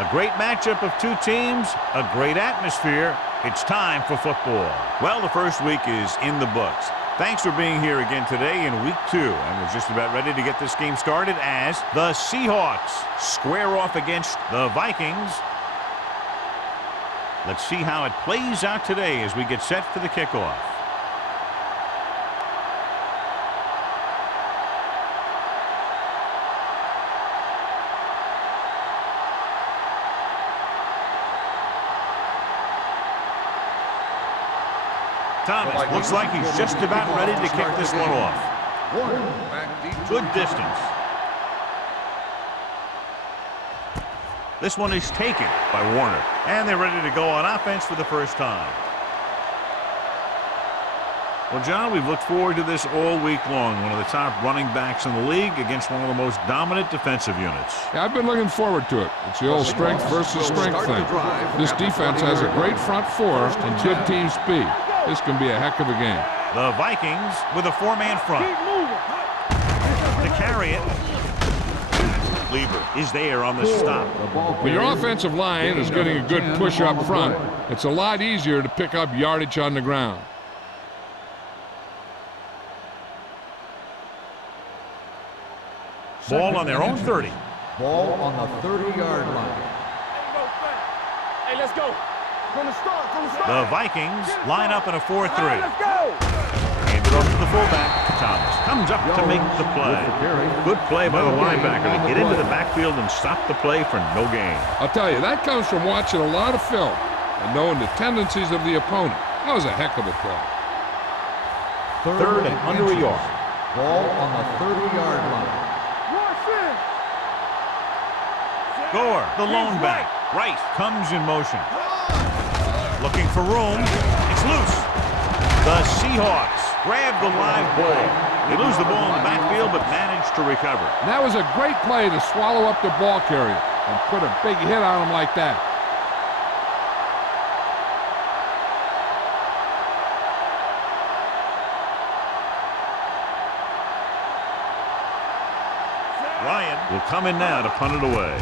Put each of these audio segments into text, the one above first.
A great matchup of two teams, a great atmosphere. It's time for football. Well, the first week is in the books. Thanks for being here again today in week 2. And we're just about ready to get this game started as the Seahawks square off against the Vikings. Let's see how it plays out today as we get set for the kickoff. Thomas looks like he's just about ready to kick this one off. Good distance. This one is taken by Warner. And they're ready to go on offense for the first time. Well, John, we've looked forward to this all week long. One of the top running backs in the league against one of the most dominant defensive units. Yeah, I've been looking forward to it. It's the old strength versus strength thing. This defense has a great front four and good team speed. This can be a heck of a game. The Vikings with a 4-man front. To carry it. Lieber is there on the stop. When your offensive line is getting a good push up front, it's a lot easier to pick up yardage on the ground. Ball on their own 30. Ball on the 30-yard line. Hey, let's go. From the start. The Vikings line up in a 4-3. Let's go. Hand it off to the fullback. Thomas comes up to make the play. Good play by the linebacker to get into the backfield and stop the play for no gain. I'll tell you, that comes from watching a lot of film and knowing the tendencies of the opponent. That was a heck of a play. Third and under a yard. Ball on the 30-yard line. Gore, the lone back. Right comes in motion. Looking for room. It's loose. The Seahawks grab the live ball. They lose the ball in the backfield but manage to recover. And that was a great play to swallow up the ball carrier and put a big hit on him like that. Ryan will come in now to punt it away.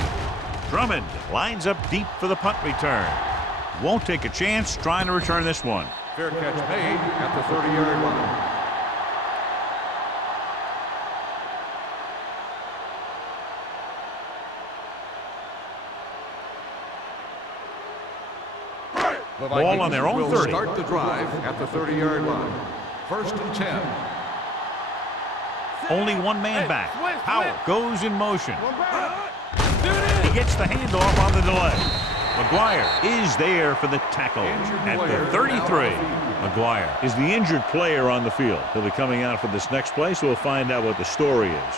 Drummond lines up deep for the punt return. Won't take a chance trying to return this one. Fair catch made at the 30-yard line. Ball on their own 30. Start the drive at the 30-yard line. 1st and 10. Only one man back. Howell goes in motion. He gets the handoff on the delay. McGuire is there for the tackle at the 33. McGuire is the injured player on the field. He'll be coming out for this next play, so we'll find out what the story is.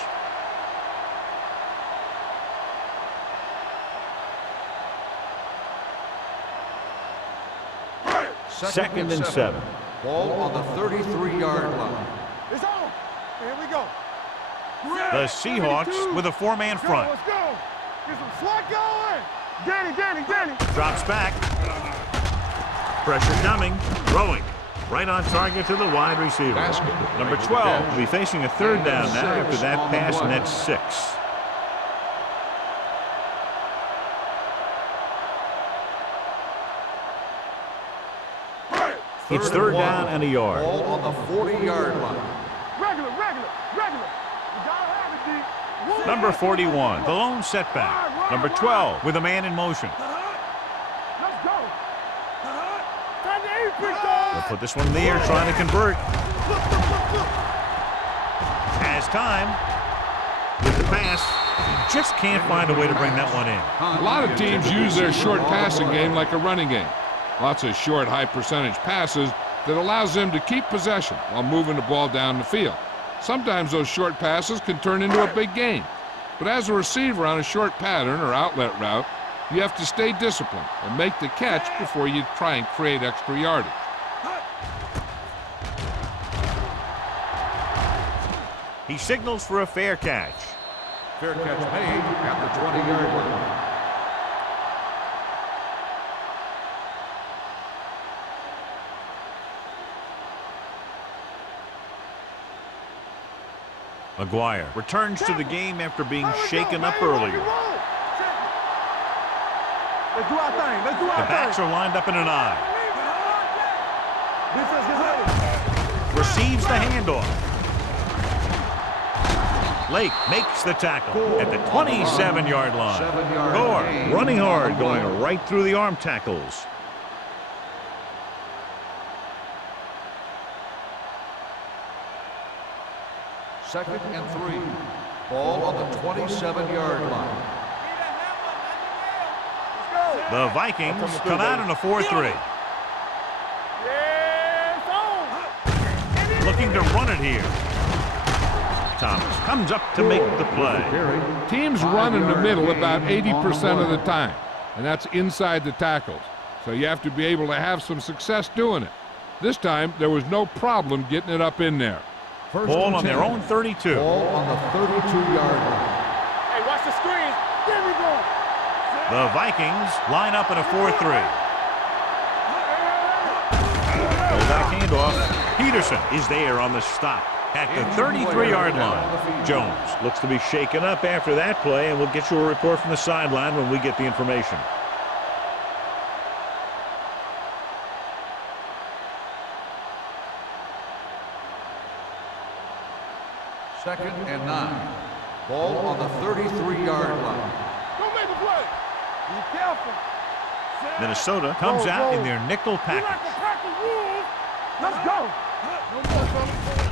Second and 7. Ball on the 33-yard line. It's on. Here we go. The Seahawks with a 4-man front. Let's go. Get some slack going. Danny. Drops back. Pressure coming. Throwing. Right on target to the wide receiver. Number 12 will be facing a 3rd down now after that pass, and that's 6. It's 3rd down and a yard. Ball on the 40-yard line. Regular. You gotta have it, D. Number 41, the lone setback. Number 12 with a man in motion. Let's go. Time to aim, big dog. We'll put this one in the air, trying to convert. Has time with the pass. Just can't find a way to bring that one in. A lot of teams use their short passing game like a running game. Lots of short, high-percentage passes that allows them to keep possession while moving the ball down the field. Sometimes those short passes can turn into a big game. But as a receiver on a short pattern or outlet route, you have to stay disciplined and make the catch before you try and create extra yardage. He signals for a fair catch. Fair catch made at the 20-yard line. McGuire returns to the game after being shaken up earlier. Let's do our thing. Let's do our The thing. backs are lined up in an I. Defense get ready. Receives the handoff. Lake makes the tackle at the 27-yard line. 7-yard Gore gain running hard, on the play. going right through the arm tackles. Second and 3. Ball on the 27-yard line. The Vikings come out in a 4-3. Looking to run it here. Thomas comes up to make the play. Teams run in the middle about 80% of the time, and that's inside the tackles. So you have to be able to have some success doing it. This time, there was no problem getting it up in there. First Ball and on 10. their own 32. Ball on the 32-yard line. Hey, watch the screen. There we go. The Vikings line up in a 4-3. Go back handoff. Peterson is there on the stop at the 33-yard line. Jones looks to be shaken up after that play, and we'll get you a report from the sideline when we get the information. Second and 9. Ball on the 33-yard line. Don't make the play. Be careful. Minnesota comes out in their nickel You like package. to crack the rules. Let's go. No more, fellas.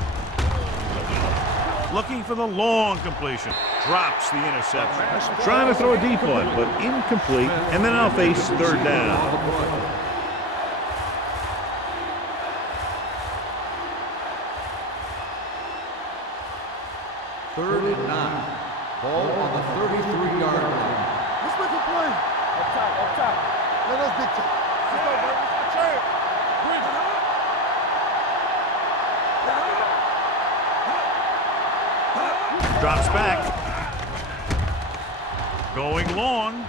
Looking for the long completion. Drops the interception. Trying to throw a deep one, but incomplete. And then I'll face third down. Third and 9. Ball on the 33-yard line. Let's make a play. Up top, up top. Let us dictate. Let's go, baby. It's our turn. Bring it. Drops back. Going long.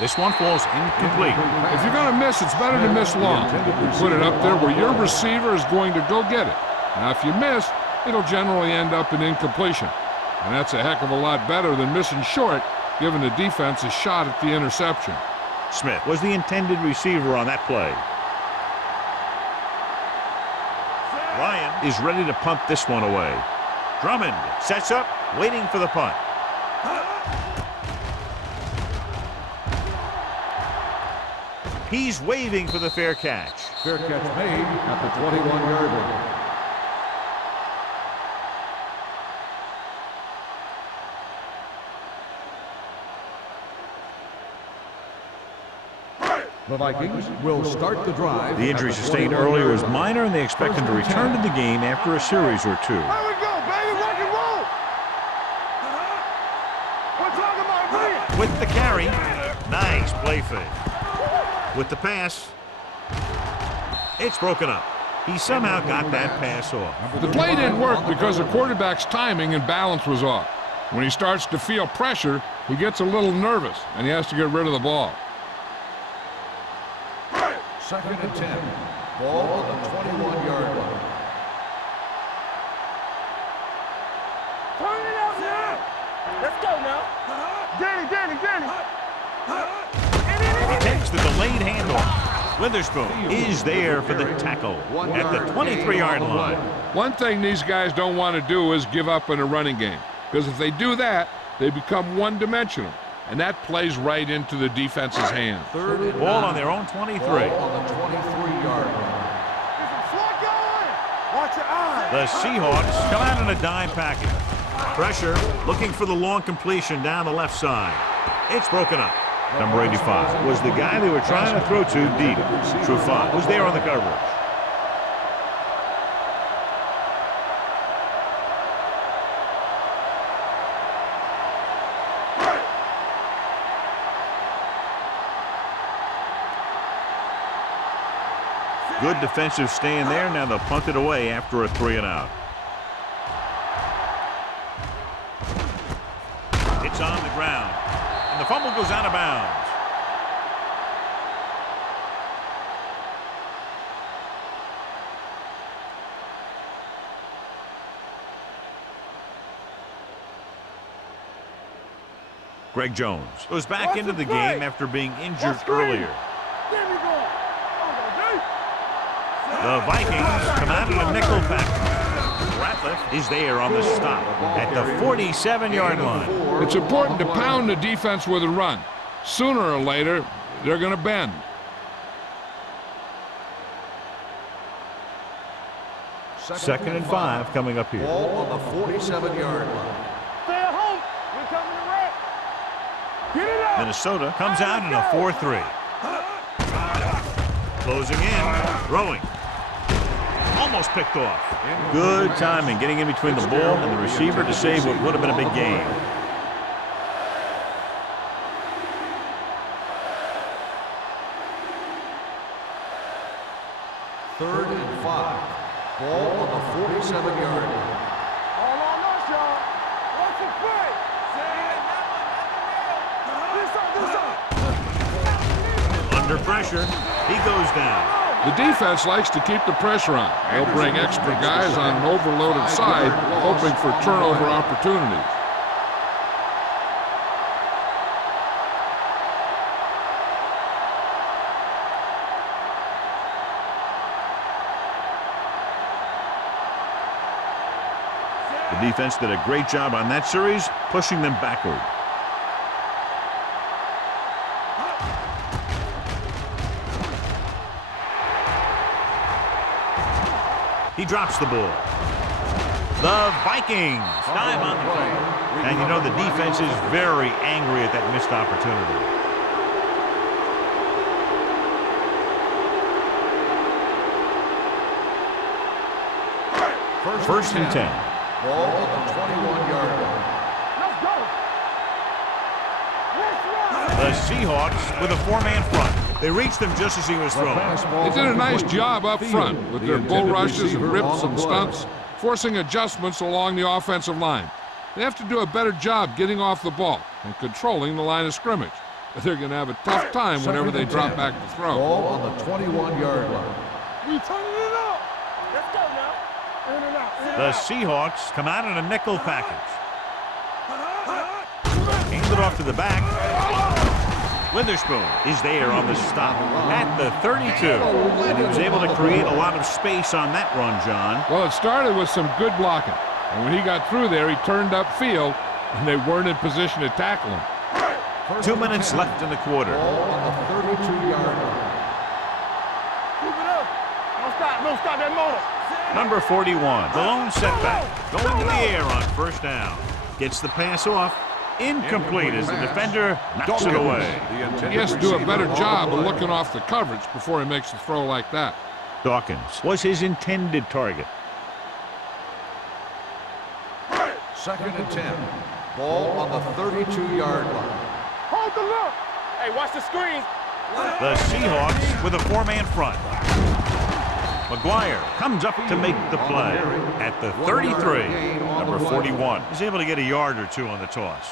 This one falls incomplete. If you're going to miss, it's better to miss long. Put it up there where your receiver is going to go get it. Now, if you miss, it'll generally end up in incompletion. And that's a heck of a lot better than missing short, giving the defense a shot at the interception. Smith was the intended receiver on that play. Ryan is ready to punt this one away. Drummond sets up, waiting for the punt. He's waving for the fair catch. Fair catch made at the 21-yard line. The Vikings will start the drive. The injury sustained earlier was minor, and they expect him to return to the game after a series or two. There we go, baby. Rock and roll. We're talking about me. With the carry, nice play fake. With the pass, it's broken up. He somehow got that pass off. The play didn't work because the quarterback's timing and balance was off. When he starts to feel pressure, he gets a little nervous, and he has to get rid of the ball. Second and 10. Ball on the 21-yard line. Turn it up now. Let's go now. Danny. He takes the delayed handoff. Witherspoon is there for the tackle at the 23-yard line. One thing these guys don't want to do is give up in a running game, because if they do that, they become one-dimensional, and that plays right into the defense's hand. Third and Ball 9. on their own 23. Ball on the 23-yard line. Watch your eyes. The Seahawks come out in a dime package. Pressure, looking for the long completion down the left side. It's broken up. Number 85 was the guy they were trying to throw to deep. Trufant was there on the coverage. Good defensive stand there. Now they'll punt it away after a 3-and-out. It's on the ground, and the fumble goes out of bounds. Greg Jones goes back into the game after being injured earlier. The Vikings come out in a nickel package. Ratliff is there on the stop at the 47-yard line. It's important to pound the defense with a run. Sooner or later, they're going to bend. Second and 5 coming up here. Ball on the 47-yard line. Stay at home. We're coming to wreck. Get it up. Minnesota comes out in a 4-3. Closing in, throwing. Almost picked off. Good timing, getting in between the ball and the receiver to save what would have been a big game. Third and 5. Ball on the 47-yard line. All on us, y'all. What's the play? This up. Under pressure, he goes down. The defense likes to keep the pressure on. They'll bring extra guys on an overloaded side, hoping for turnover opportunities. The defense did a great job on that series, pushing them backward. He drops the ball. The Vikings dive on the play. And you know the defense is very angry at that missed opportunity. First and 10. Ball on the 21-yard line. Let's go. The Seahawks with a 4-man front. They reached him just as he was throwing. They did a nice job up front with their bull rushes and rips and stunts, forcing adjustments along the offensive line. They have to do a better job getting off the ball and controlling the line of scrimmage. But they're going to have a tough time whenever they drop back to throw. Ball on the 21-yard line. We turning it up. Let's go now. In and out. In and The out. Seahawks come out in a nickel package. Hands it off to the back. Witherspoon is there on the stop at the 32. And he was able to create a lot of space on that run, John. Well, it started with some good blocking. And when he got through there, he turned upfield, and they weren't in position to tackle him. 2 minutes left in the quarter. Ball on the 32-yard line. Keep it up. Don't stop that motor. Number 41, the lone setback, going to the air on first down. Gets the pass off. Incomplete as the defender knocks it away. He has to do a better job of looking off the coverage before he makes a throw like that. Dawkins was his intended target. Second and 10. Ball on the 32-yard line. Hold the look. Hey, watch the screen. The Seahawks with a 4-man front. McGuire comes up to make the play at the 33. Number 41 is able to get a yard or two on the toss.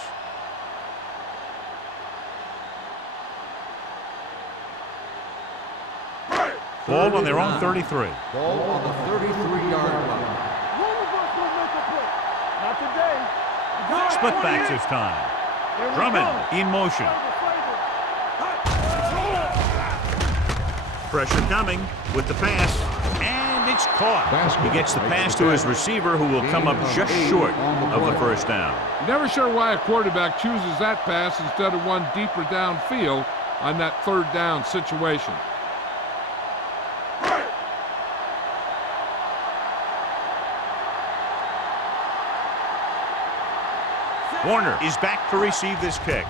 Ball on their own 33. Ball on the 33-yard line. One of us will make a play. Not today. Split backs this time. Drummond in motion. Pressure coming with the pass, and it's caught. He gets the pass to his receiver, who will come up just short of the first down. Never sure why a quarterback chooses that pass instead of one deeper downfield on that third down situation. Warner is back to receive this kick.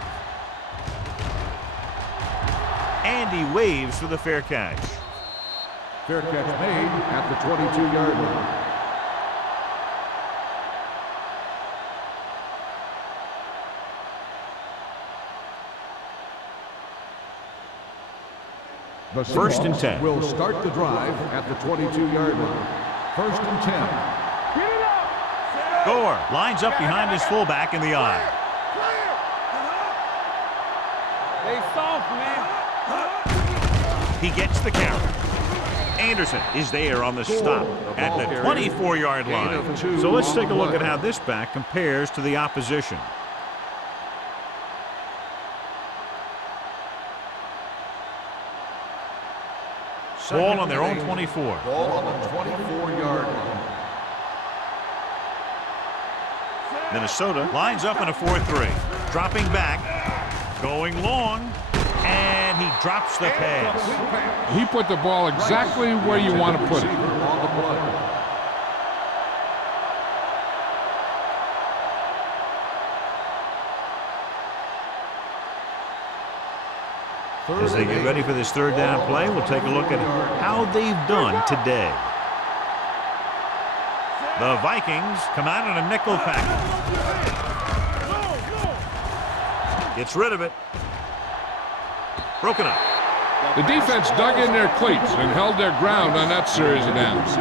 And he waves for the fair catch. Fair catch made at the 22-yard line. The First and 10. Will start the drive at the 22-yard line. First and 10. Get it up. Gore lines up behind his fullback in the eye. They soft, man. He gets the carry. Anderson is there on the stop at the 24-yard line. So let's take a look at how this back compares to the opposition. Ball on their own 24. Ball on the 24-yard line. Minnesota lines up in a 4-3. Dropping back, going long, and he drops the pass. He put the ball exactly where you want to put it. On the play. As they get ready for this third down play, we'll take a look at how they've done today. The Vikings come out in a nickel package. Gets rid of it. Broken up. The defense dug in their cleats and held their ground on that series of downs.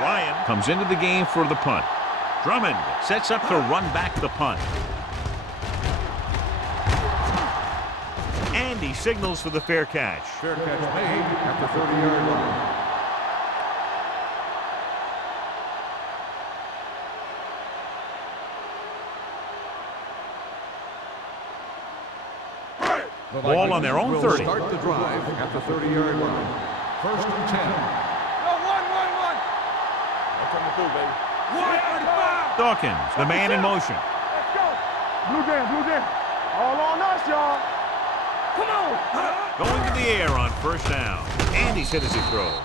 Ryan comes into the game for the punt. Drummond sets up to run back the punt. And he signals for the fair catch. Fair catch made at the 30-yard line. Ball on their own 30. Start the drive at the 30-yard line. First and 10. Dawkins, the man in motion. Let's go. Blue jam. All on us, y'all. Come on. Going to the air on first down. And he's hit as he throws.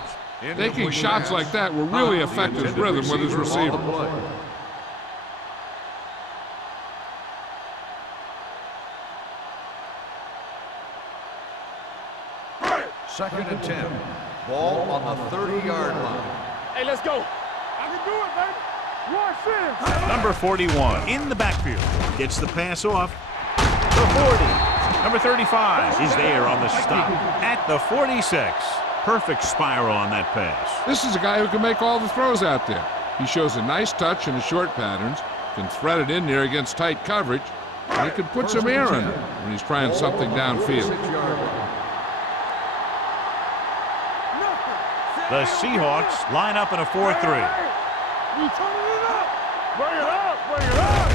Taking shots like that will really affect his rhythm with his receiver. Second and 10. Ball on the 30-yard line. Hey, let's go. I can do it, baby. Number 41 in the backfield. Gets the pass off. The 40. Number 35 is there on the stop at the 46. Perfect spiral on that pass. This is a guy who can make all the throws out there. He shows a nice touch in the short patterns, can thread it in there against tight coverage, and he can put some air in it when he's trying something downfield. The Seahawks line up in a 4-3.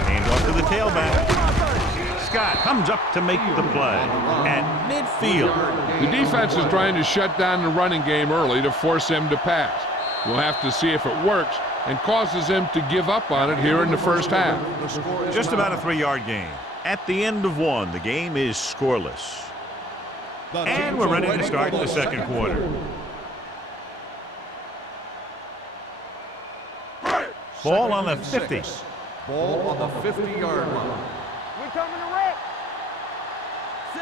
Hand off to the tailback. Scott comes up to make the play at midfield. The defense is trying to shut down the running game early to force him to pass. We'll have to see if it works and causes him to give up on it here in the first half. Just about a 3-yard game. At the end of one, the game is scoreless. And we're ready to start the second quarter. Ball on the 50. Ball on the 50-yard line. We're coming to wreck.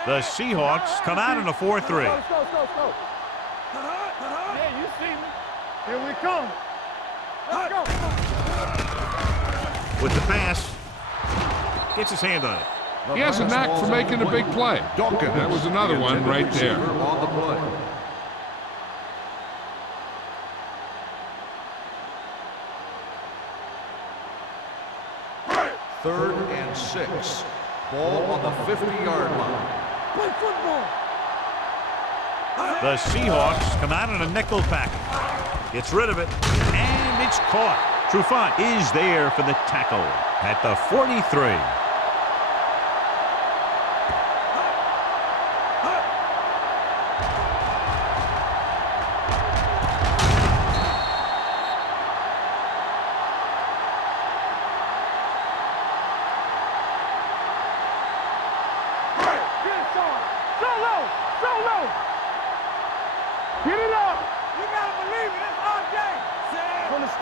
The Seahawks come out in a 4-3. Let's go. Yeah, you see me. Here we come. Let's go. With the pass, gets his hand on it. He has a knack for making a big play. That was another one right there. On the play. Third and 6. Ball on the 50-yard line. Play football. The Seahawks come out in a nickel package. Gets rid of it, and it's caught. Trufant is there for the tackle at the 43.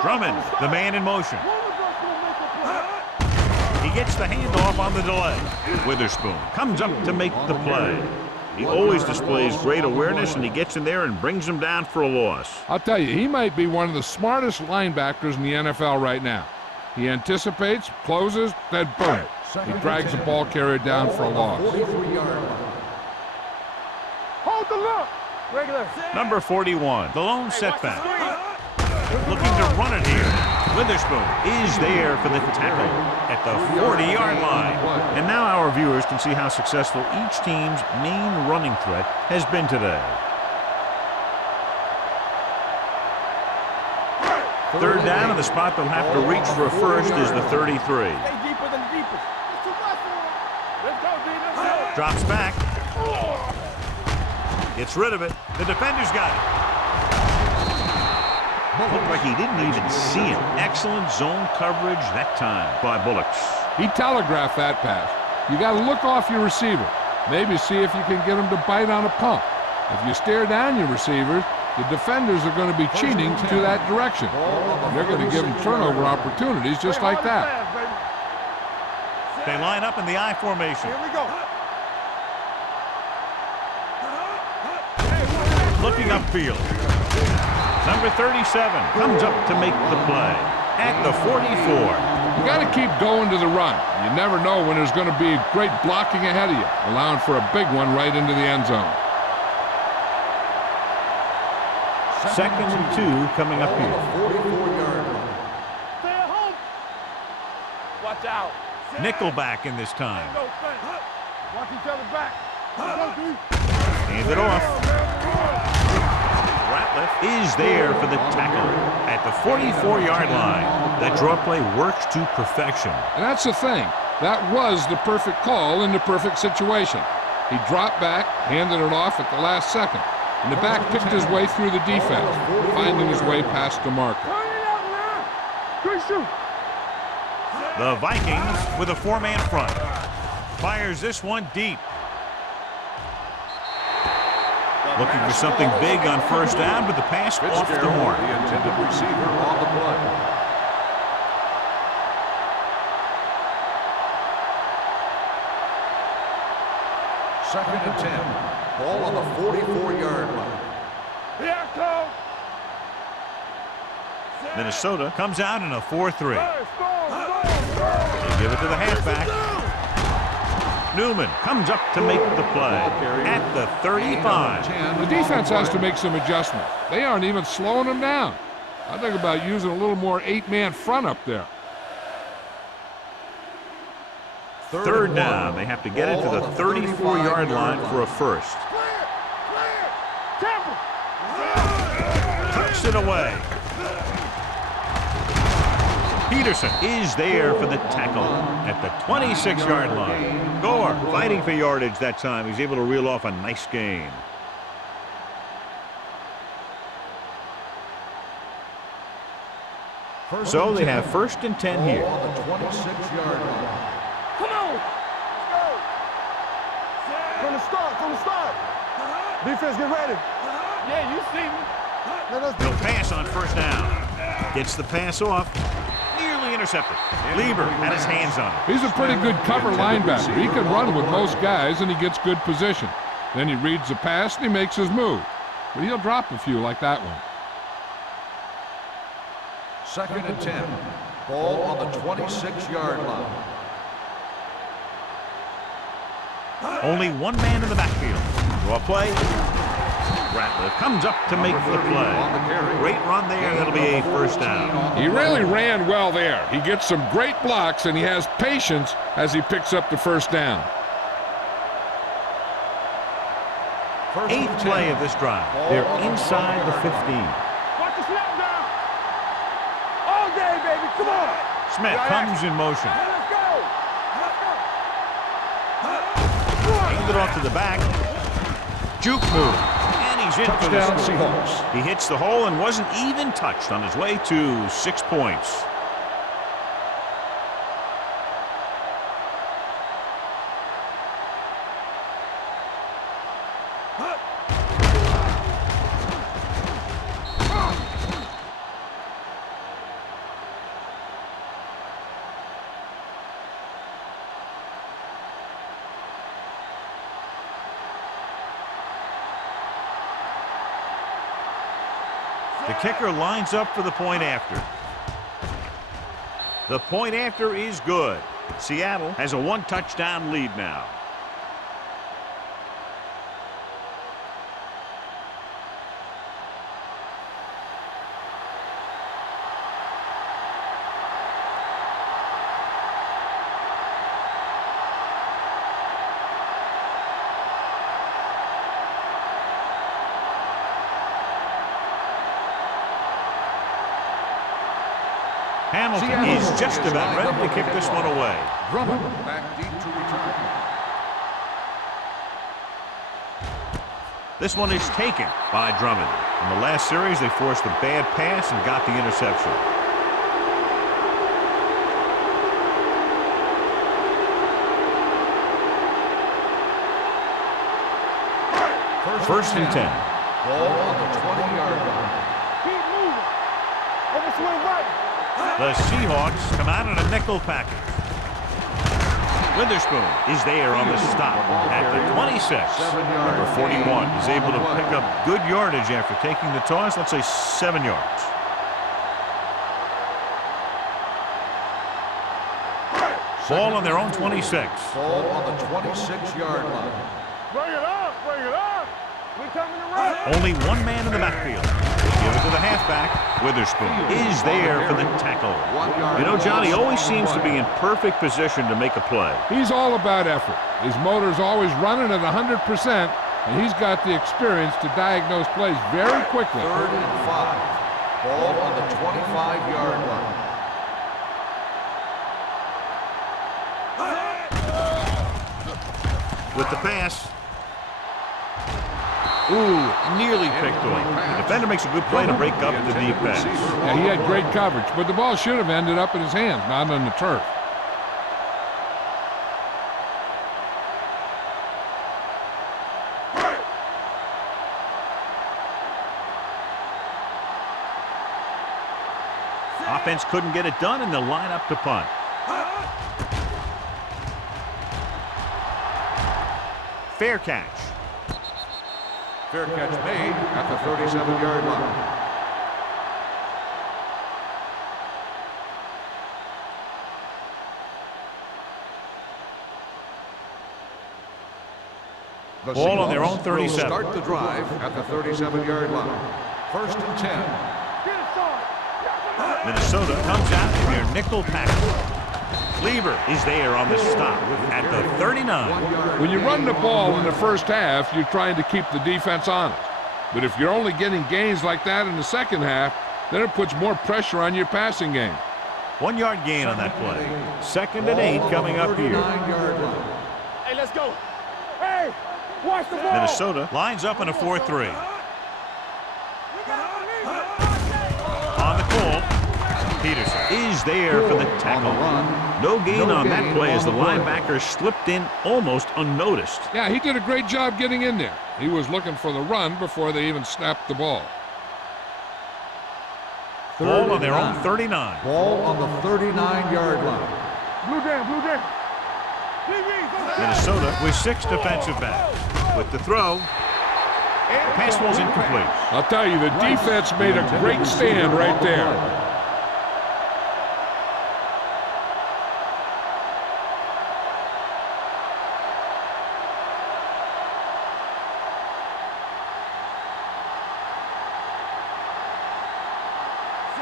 Drummond, the man in motion. He gets the handoff on the delay. Witherspoon comes up to make the play. He always displays great awareness, and he gets in there and brings him down for a loss. I'll tell you, he might be one of the smartest linebackers in the NFL right now. He anticipates, closes, then boom. He drags the ball carrier down for a loss. Hold the look. Regular. Number 41, the lone setback. Looking to run it here. Witherspoon is there for the tackle at the 40-yard line. And now our viewers can see how successful each team's main running threat has been today. Third down, and the spot they'll have to reach for a first is the 33. Stay deeper than the deepest. It's too much for him. Let's go, D. Let's go. Drops back. Gets rid of it. The defender's got it. Looked like he didn't even see him. Excellent zone coverage that time by Bullocks. He telegraphed that pass. You got to look off your receiver. Maybe see if you can get him to bite on a pump. If you stare down your receivers, the defenders are going to be cheating to that direction. They're going to give them turnover opportunities just like that. They line up in the I formation. Here we go. Looking upfield. Number 37 comes up to make the play at the 44. You got to keep going to the run. You never know when there's going to be great blocking ahead of you, allowing for a big one right into the end zone. Second and 2 coming up here. 44-yard line. Stay at home. Watch out. Nickelback in this time. Go, watch each other back. Go, D. Hand it off. Ratliff is there for the tackle at the 44-yard line. That draw play works to perfection. And that's the thing. That was the perfect call in the perfect situation. He dropped back, handed it off at the last second. And the back picked his way through the defense, finding his way past the marker. The Vikings with a 4-man front. Fires this one deep. Looking for something big on first down, but the pass off the horn. The intended receiver on the play. Second and 10. Ball on the 44-yard line. Here I come. Minnesota comes out in a 4-3. Hey, They give it to the halfback. Newman comes up to make the play at the 35. The defense has to make some adjustments. They aren't even slowing them down. I think about using a little more 8-man front up there. Third down. They have to get it to the 34-yard line for a first. Tucks it away. Peterson is there for the tackle at the 26-yard line. Gore fighting for yardage that time. He's able to reel off a nice gain. So they have first and 10 here. On the 26-yard line. come on. Let's go. From the start. Defense, get ready. Yeah, you see me. He'll pass on first down. Gets the pass off. Nearly intercepted. Lieber had his hands on it. He's a pretty good cover linebacker. He can run with most guys, and he gets good position. Then he reads the pass, and he makes his move. But he'll drop a few like that one. Second and 10. Ball on the 26-yard line. Only one man in the backfield. Draw play. Ratliff comes up to make the play. Great run there. That'll be a first down. He really ran well there. He gets some great blocks, and he has patience as he picks up the first down. Eighth play of this drive. They're inside the 15. Watch the snap down. All day, baby. Come on. Smith comes in motion. Let's go. Hands it off to the back. Juke move. And he's in for the Seahawks. He hits the hole and wasn't even touched on his way to 6 points. The kicker lines up for the point after. The point after is good. Seattle has a 1-touchdown lead now. Hamilton is just about ready to kick this one away. Drummond back deep to return. This one is taken by Drummond. In the last series, they forced a bad pass and got the interception. First and 10. Ball on the 20-yard line. Keep moving. Overswing right. The Seahawks come out in a nickel package. Witherspoon is there on the stop at the 26. Number 41 is able to pick up good yardage after taking the toss, let's say 7 yards. Ball on their own 26. Ball on the 26-yard line. Bring it up. Bring it up. We coming to run. Only one man in the backfield. They give it to the halfback. Witherspoon is there for the tackle. You know, Johnny always seems to be in perfect position to make a play. He's all about effort. His motor's always running at 100%, and he's got the experience to diagnose plays very quickly. 3rd and 5. Ball on the 25-yard line. With the pass. Ooh, nearly picked off. The defender makes a good play to break up the deep pass. Yeah, he had great coverage, but the ball should have ended up in his hands, not on the turf. Offense couldn't get it done, and they'll line up to punt. Fair catch. Fair catch made at the 37-yard line. The Ball on their own Seahawks 37. will start the drive at the 37-yard line. 1st and 10. Minnesota comes out in their nickel package. Lever is there on the stop at the 39. When you run the ball in the first half, you're trying to keep the defense honest. But if you're only getting gains like that in the second half, then it puts more pressure on your passing game. 1 yard gain on that play. 2nd and 8 coming up here. Hey, let's go. Hey, watch the ball. Minnesota lines up in a 4-3. On the call, Peterson is there for the tackle. No gain on that play as the linebacker slipped in almost unnoticed. Yeah, he did a great job getting in there. He was looking for the run before they even snapped the ball. Ball on their own 39. Ball on the 39-yard line. Blue jam, blue jam. Minnesota with 6 defensive backs. With the throw, pass was incomplete. I'll tell you, the defense made a great stand right there.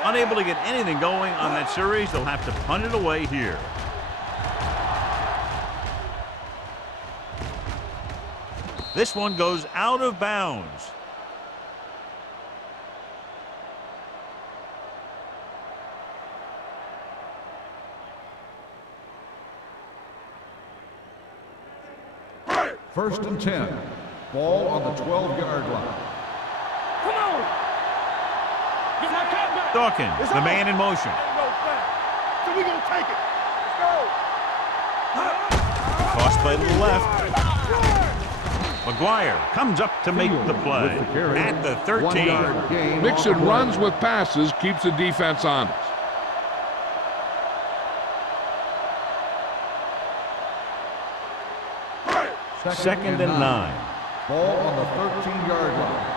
Unable to get anything going on that series, they'll have to punt it away here. This one goes out of bounds. First and 10. Ball on the 12-yard line. Come on. Get my cat back. Dawkins, the man in motion. So we gonna take it. Let's go. Toss play to the left. McGuire comes up to make the play at the 13. Mixing runs with passes keeps the defense honest. Second and 9. Ball on the 13-yard line.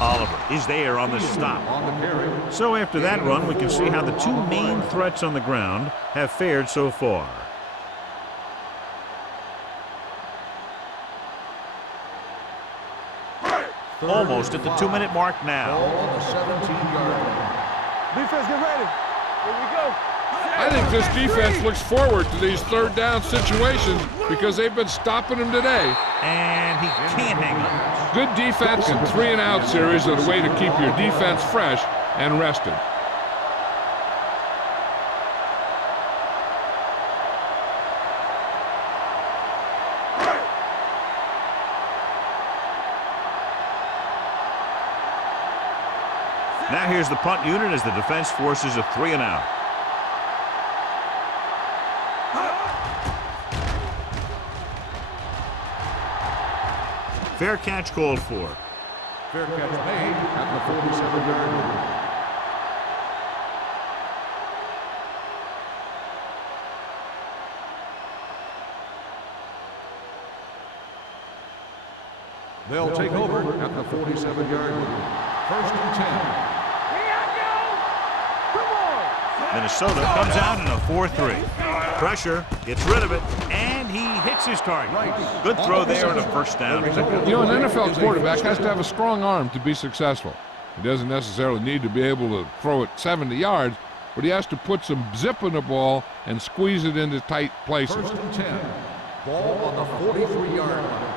Oliver is there on the stop. On the carry. So after that run, we can see how the 2 main threats on the ground have fared so far. Almost at the 2-minute mark now. Ball on the 17-yard line. Defense, get ready. Here we go. I think this defense looks forward to these third down situations because they've been stopping them today. And he can't hang on. Good defense and 3-and-out series are the way to keep your defense fresh and rested. Now here's the punt unit as the defense forces a 3-and-out. Fair catch called for. Fair catch made at the 47-yard line. They'll take over at the 47-yard line. 1st and 10. Minnesota comes out in a 4-3. Pressure, gets rid of it, and he hits his target. Good throw there and a first down. You know, an NFL quarterback has to have a strong arm to be successful. He doesn't necessarily need to be able to throw it 70 yards, but he has to put some zip in the ball and squeeze it into tight places. 1st and 10. Ball on the 43-yard line.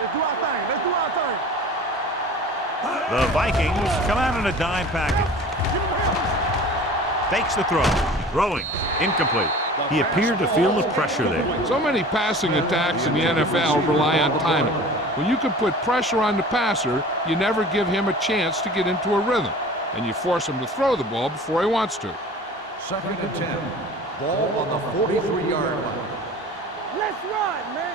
Let's do our thing. Let's do our thing. The Vikings come out in a dime package. Fakes the throw. Throwing. Incomplete. He appeared to feel the pressure there. So many passing attacks in the NFL rely on timing. When you can put pressure on the passer, you never give him a chance to get into a rhythm, and you force him to throw the ball before he wants to. 2nd and 10. Ball on the 43-yard line. Let's run, man.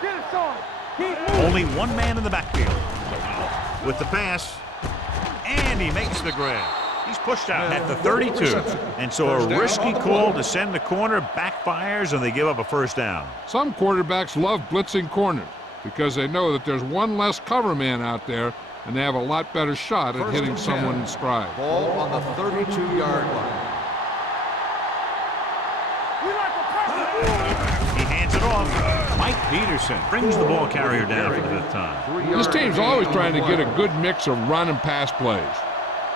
Get it started. Keep moving. Only one man in the backfield. With the pass, and he makes the grab. He's pushed out at the 32, and so a risky call to send the corner backfires, and they give up a first down. Some quarterbacks love blitzing corners because they know that there's one less cover man out there, and they have a lot better shot at hitting someone in stride. Ball on the 32-yard line. He hands it off. Mike Peterson brings the ball carrier down for the 5th time. This team's always trying to get a good mix of run and pass plays.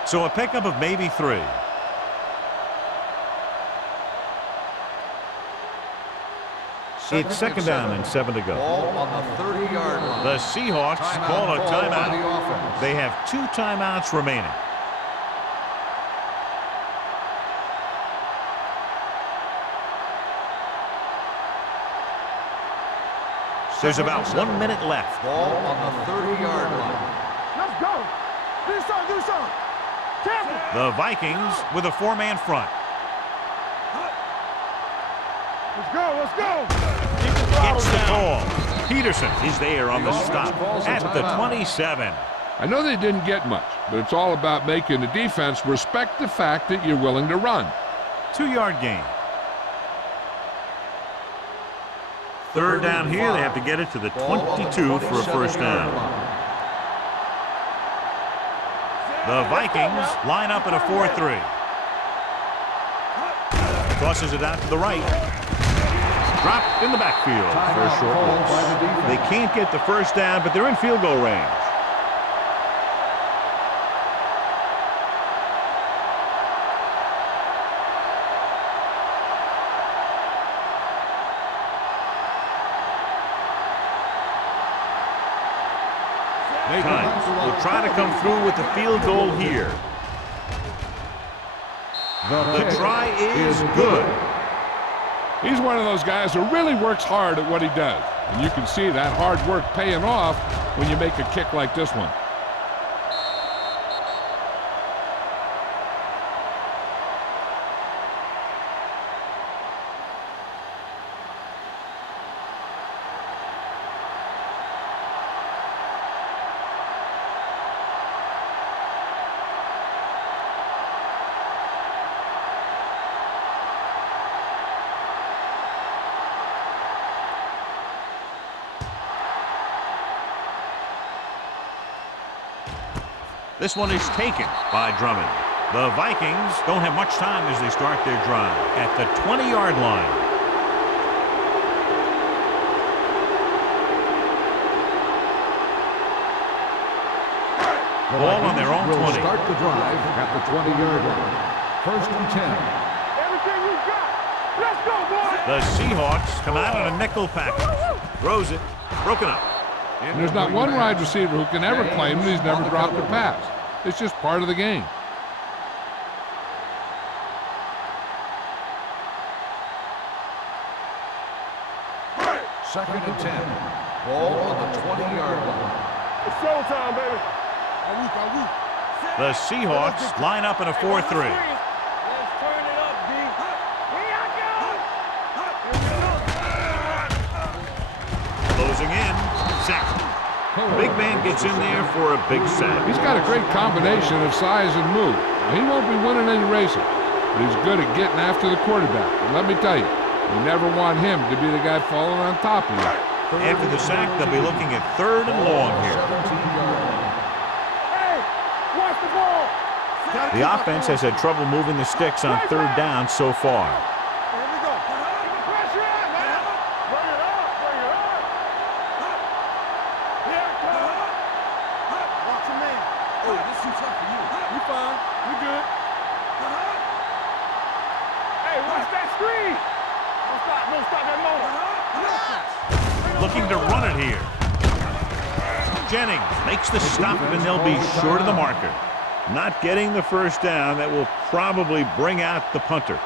So a pickup of maybe 3. It's 2nd down and 7 to go. Ball on the 30-yard line. The Seahawks call a timeout. They have 2 timeouts remaining. There's about 1 minute left. Ball on the 30-yard line. Let's go. Do something, do something. Careful. The Vikings with a 4-man front. Let's go, let's go. Gets the call. Peterson is there on the stop at the 27. I know they didn't get much, but it's all about making the defense respect the fact that you're willing to run. 2-yard gain. 3rd down here. They have to get it to the 22 for a first down. The Vikings line up in a 4-3. Tosses it out to the right. Dropped in the backfield for a short loss. They can't get the first down, but they're in field goal range. Times will try to come through with the field goal here. The try is good. He's one of those guys who really works hard at what he does. And you can see that hard work paying off when you make a kick like this one. This one is taken by Drummond. The Vikings don't have much time as they start their drive at the 20-yard line. Ball on their own 20. Start the drive at the 20-yard line. 1st and 10. Everything you got. Let's go, boys. The Seahawks come out in a nickel package. Throws it. Broken up. And there's not one wide receiver who can ever claim that he's never dropped a pass. It's just part of the game. Second and 10. Ball on the 20-yard line. It's showtime, baby. The Seahawks line up in a 4-3. Let's turn it up, D. Here I go. Closing in. Sack. Big man gets in there for a big sack. He's got a great combination of size and move. He won't be winning any races, but he's good at getting after the quarterback. And let me tell you, you never want him to be the guy falling on top of you. After the sack, they'll be looking at 3rd and long here. Hey, watch the ball. The offense has had trouble moving the sticks on 3rd down so far. Here we go. Pressure on, man. Bring it up, bring it up. Here it comes. Watch your man. Oh, this is tough for you. We fine. We good. Hey, watch that screen. Don't stop that motor. Looking to run it here. Jennings makes the stop, and they'll be short of the marker. Not getting the first down. That will probably bring out the punter.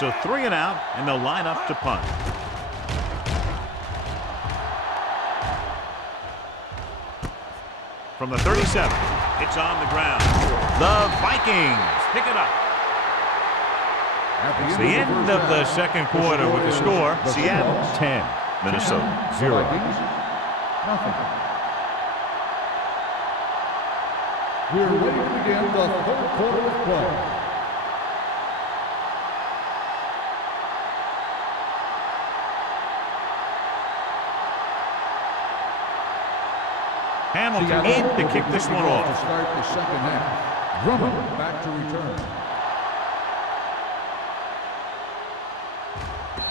So 3 and out, and they'll line up to punt. From the 37, it's on the ground. The Vikings pick it up. It's the end of the second quarter with the score. Seattle 10, Minnesota 0. Nothing. We're ready to begin the 3rd quarter of play. Hamilton in to kick this one off. To start the second half. Drummond back to return.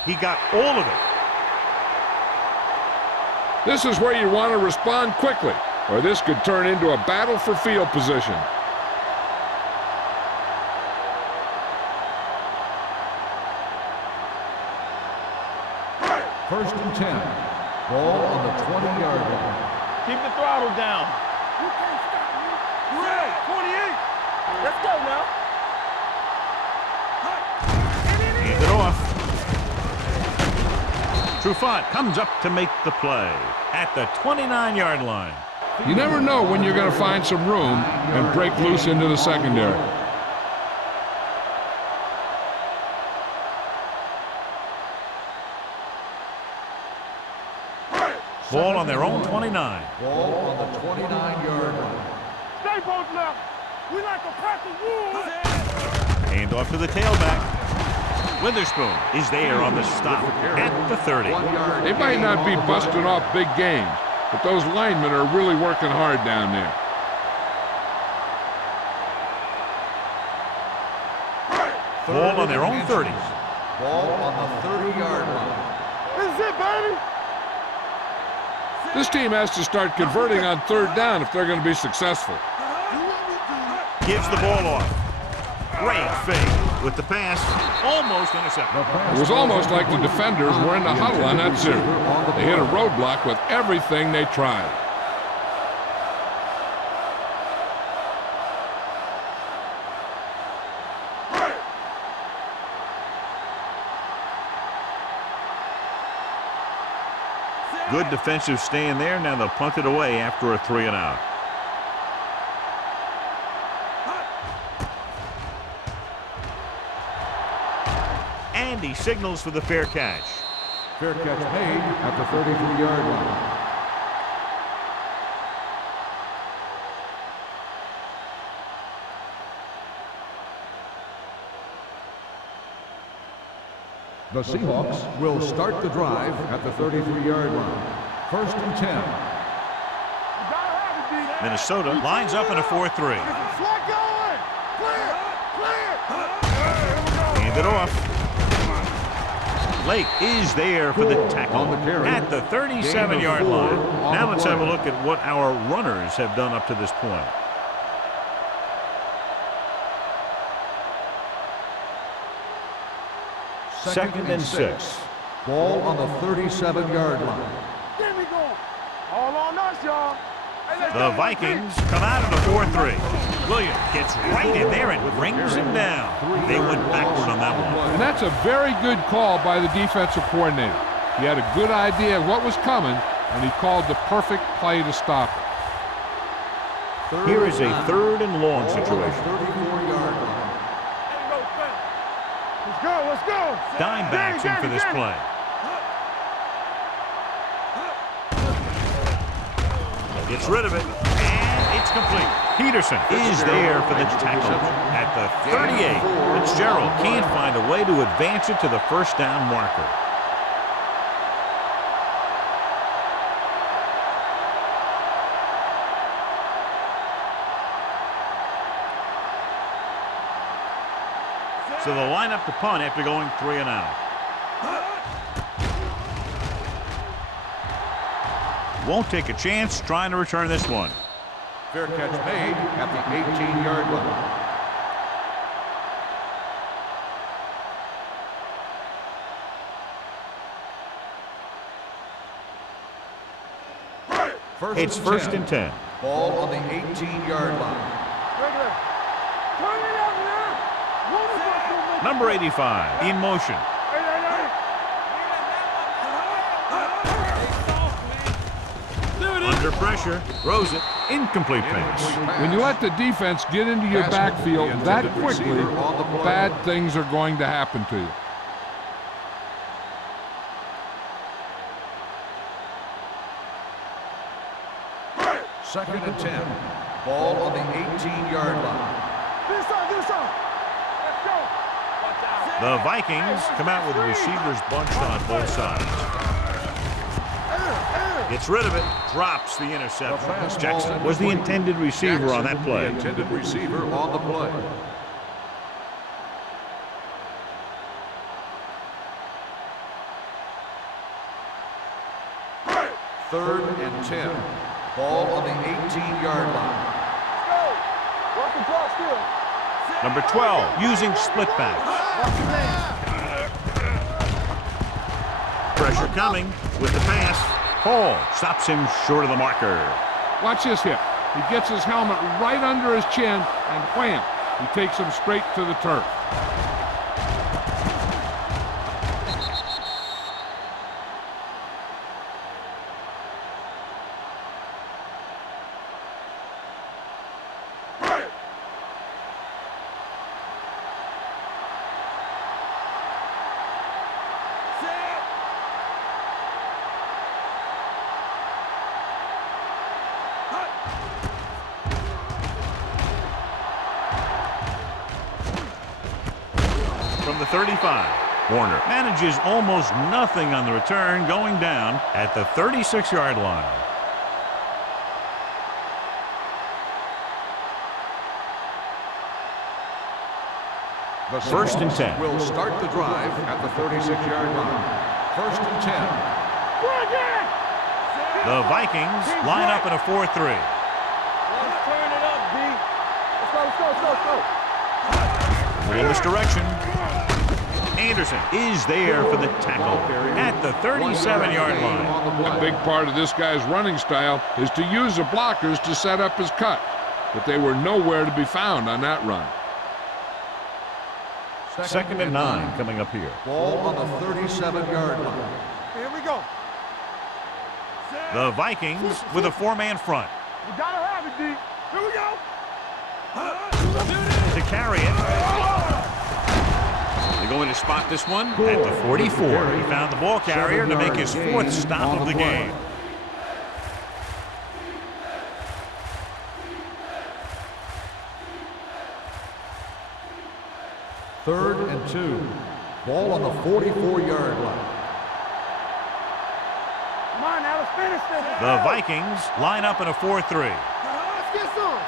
He got all of it. This is where you want to respond quickly, or this could turn into a battle for field position. First and 10. Ball on the 20-yard line. Keep the throttle down. You can't stop me. Ray, 28. Let's go now. Hand it off. Trufant comes up to make the play at the 29-yard line. You never know when you're going to find some room and break loose into the secondary. Ball on their own 29. Ball on the 29-yard line. Stay both left. We like a pack of wolves. Hand off to the tailback. Witherspoon is there on the stop at the 30. They might not be busting off big games, but those linemen are really working hard down there. Ball on their own 30. Ball on the 30-yard line. This is it, baby. This team has to start converting on 3rd down if they're going to be successful. Gives the ball off. Great fake with the pass. Almost intercepted. It was almost like the defenders were in the huddle on that series. They hit a roadblock with everything they tried. Good defensive stand there. Now they'll punt it away after a 3 and out. And he signals for the fair catch. Fair catch made at the 33-yard line. The Seahawks will start the drive at the 33-yard line. First and 10. Minnesota lines up in a 4-3. Slot going. Clear. Clear. Hand it off. Lake is there for the tackle at the 37-yard line. Now let's have a look at what our runners have done up to this point. Second and 6. Ball on the 37-yard line. There we go. All on us, y'all. The Vikings come out in a 4-3. Williams gets right in there and brings him down. They went backward on that one. And that's a very good call by the defensive coordinator. He had a good idea of what was coming, and he called the perfect play to stop it. Here is a 3rd and long situation. 34-yard line. Let's go, let's go. Dime backs in for this play. Gets rid of it, and it's complete. Peterson is there for the tackle at the 38. Fitzgerald can't find a way to advance it to the first down marker. So they'll line up to punt after going 3 and out. Won't take a chance trying to return this one. Fair catch made at the 18-yard line. It's first and 10. Ball on the 18-yard line. Number 85 in motion. Under pressure, throws it, incomplete pass. When you let the defense get into your backfield that quickly, bad things are going to happen to you. Second and 10. Ball on the 18-yard line. This side. Let's go. The Vikings come out with the receivers bunched on both sides. Gets rid of it, drops the interception. Jackson was the intended receiver on that play. The intended receiver on the play. Third and 10. Ball on the 18-yard line. Let's go. Work the clock still. Number 12 using split backs. Pressure coming with the pass. Hall stops him short of the marker. Watch this hit. He gets his helmet right under his chin, and wham, he takes him straight to the turf. From the 35, Warner manages almost nothing on the return, going down at the 36-yard line. The First and 10. Will start the drive at the 36-yard line. First and 10. The Vikings line up in a 4-3. Let's turn it up, D. Let's go. Little misdirection. Anderson is there for the tackle at the 37-yard line. A big part of this guy's running style is to use the blockers to set up his cut, but they were nowhere to be found on that run. Second and 9 coming up here. Ball on the 37-yard line. Here we go. The Vikings with a 4-man front. You gotta have it, D. Here we go. To carry it. They're going to spot this one at the 44. He found the ball carrier to make his 4th stop of the game. Third and 2. Ball on the 44-yard line. Come on now, let's finish this. The Vikings line up in a 4-3. Let's get some.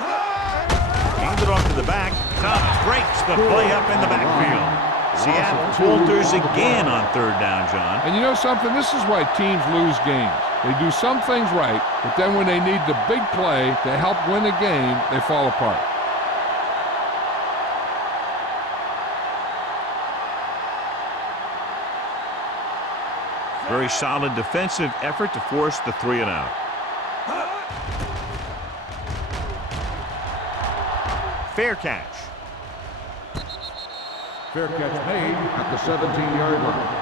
Hands it off to the back. Tubbs breaks the play up in the backfield. Seattle falters again on third down, John. And you know something? This is why teams lose games. They do some things right, but then when they need the big play to help win a game, they fall apart. Very solid defensive effort to force the 3 and out. Fair catch. Fair catch made at the 17-yard line.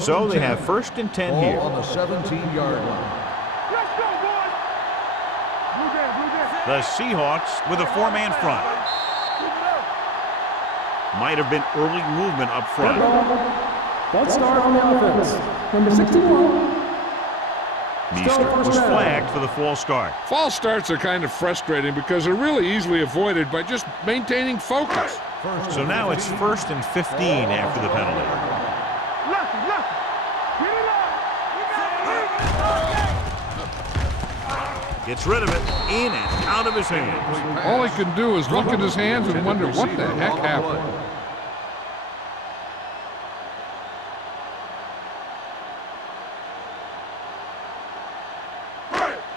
So they have 1st and 10 here. On the 17-yard line. Let's go, boys. Blue game. The Seahawks with a 4-man front. Might have been early movement up front. False start on the offense. Number 61. Meester was flagged for the false start. False starts are kind of frustrating because they're really easily avoided by just maintaining focus. So now it's 1st and 15 after the penalty. Gets rid of it, in and out of his hands. All he can do is look at his hands and wonder what the heck happened.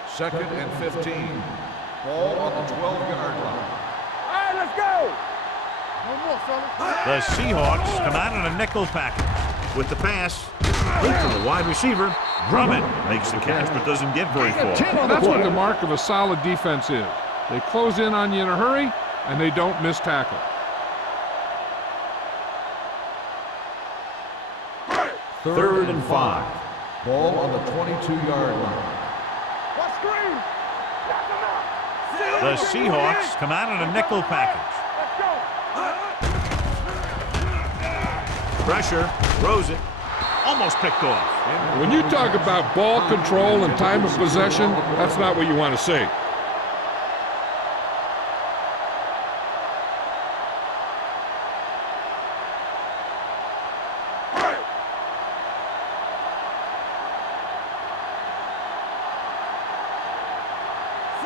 Second and 15. Ball on the 12-yard line. All right, let's go. One more, fellas. The Seahawks come out in a nickel package. With the pass, to the wide receiver. Drummond makes the catch but doesn't get very far. That's what the mark of a solid defense is. They close in on you in a hurry, and they don't miss tackle. Third and 5. Ball on the 22-yard line. What screen? The Seahawks come out in a nickel package. Pressure, throws it, almost picked off. When you talk about ball control and time of possession, that's not what you want to see.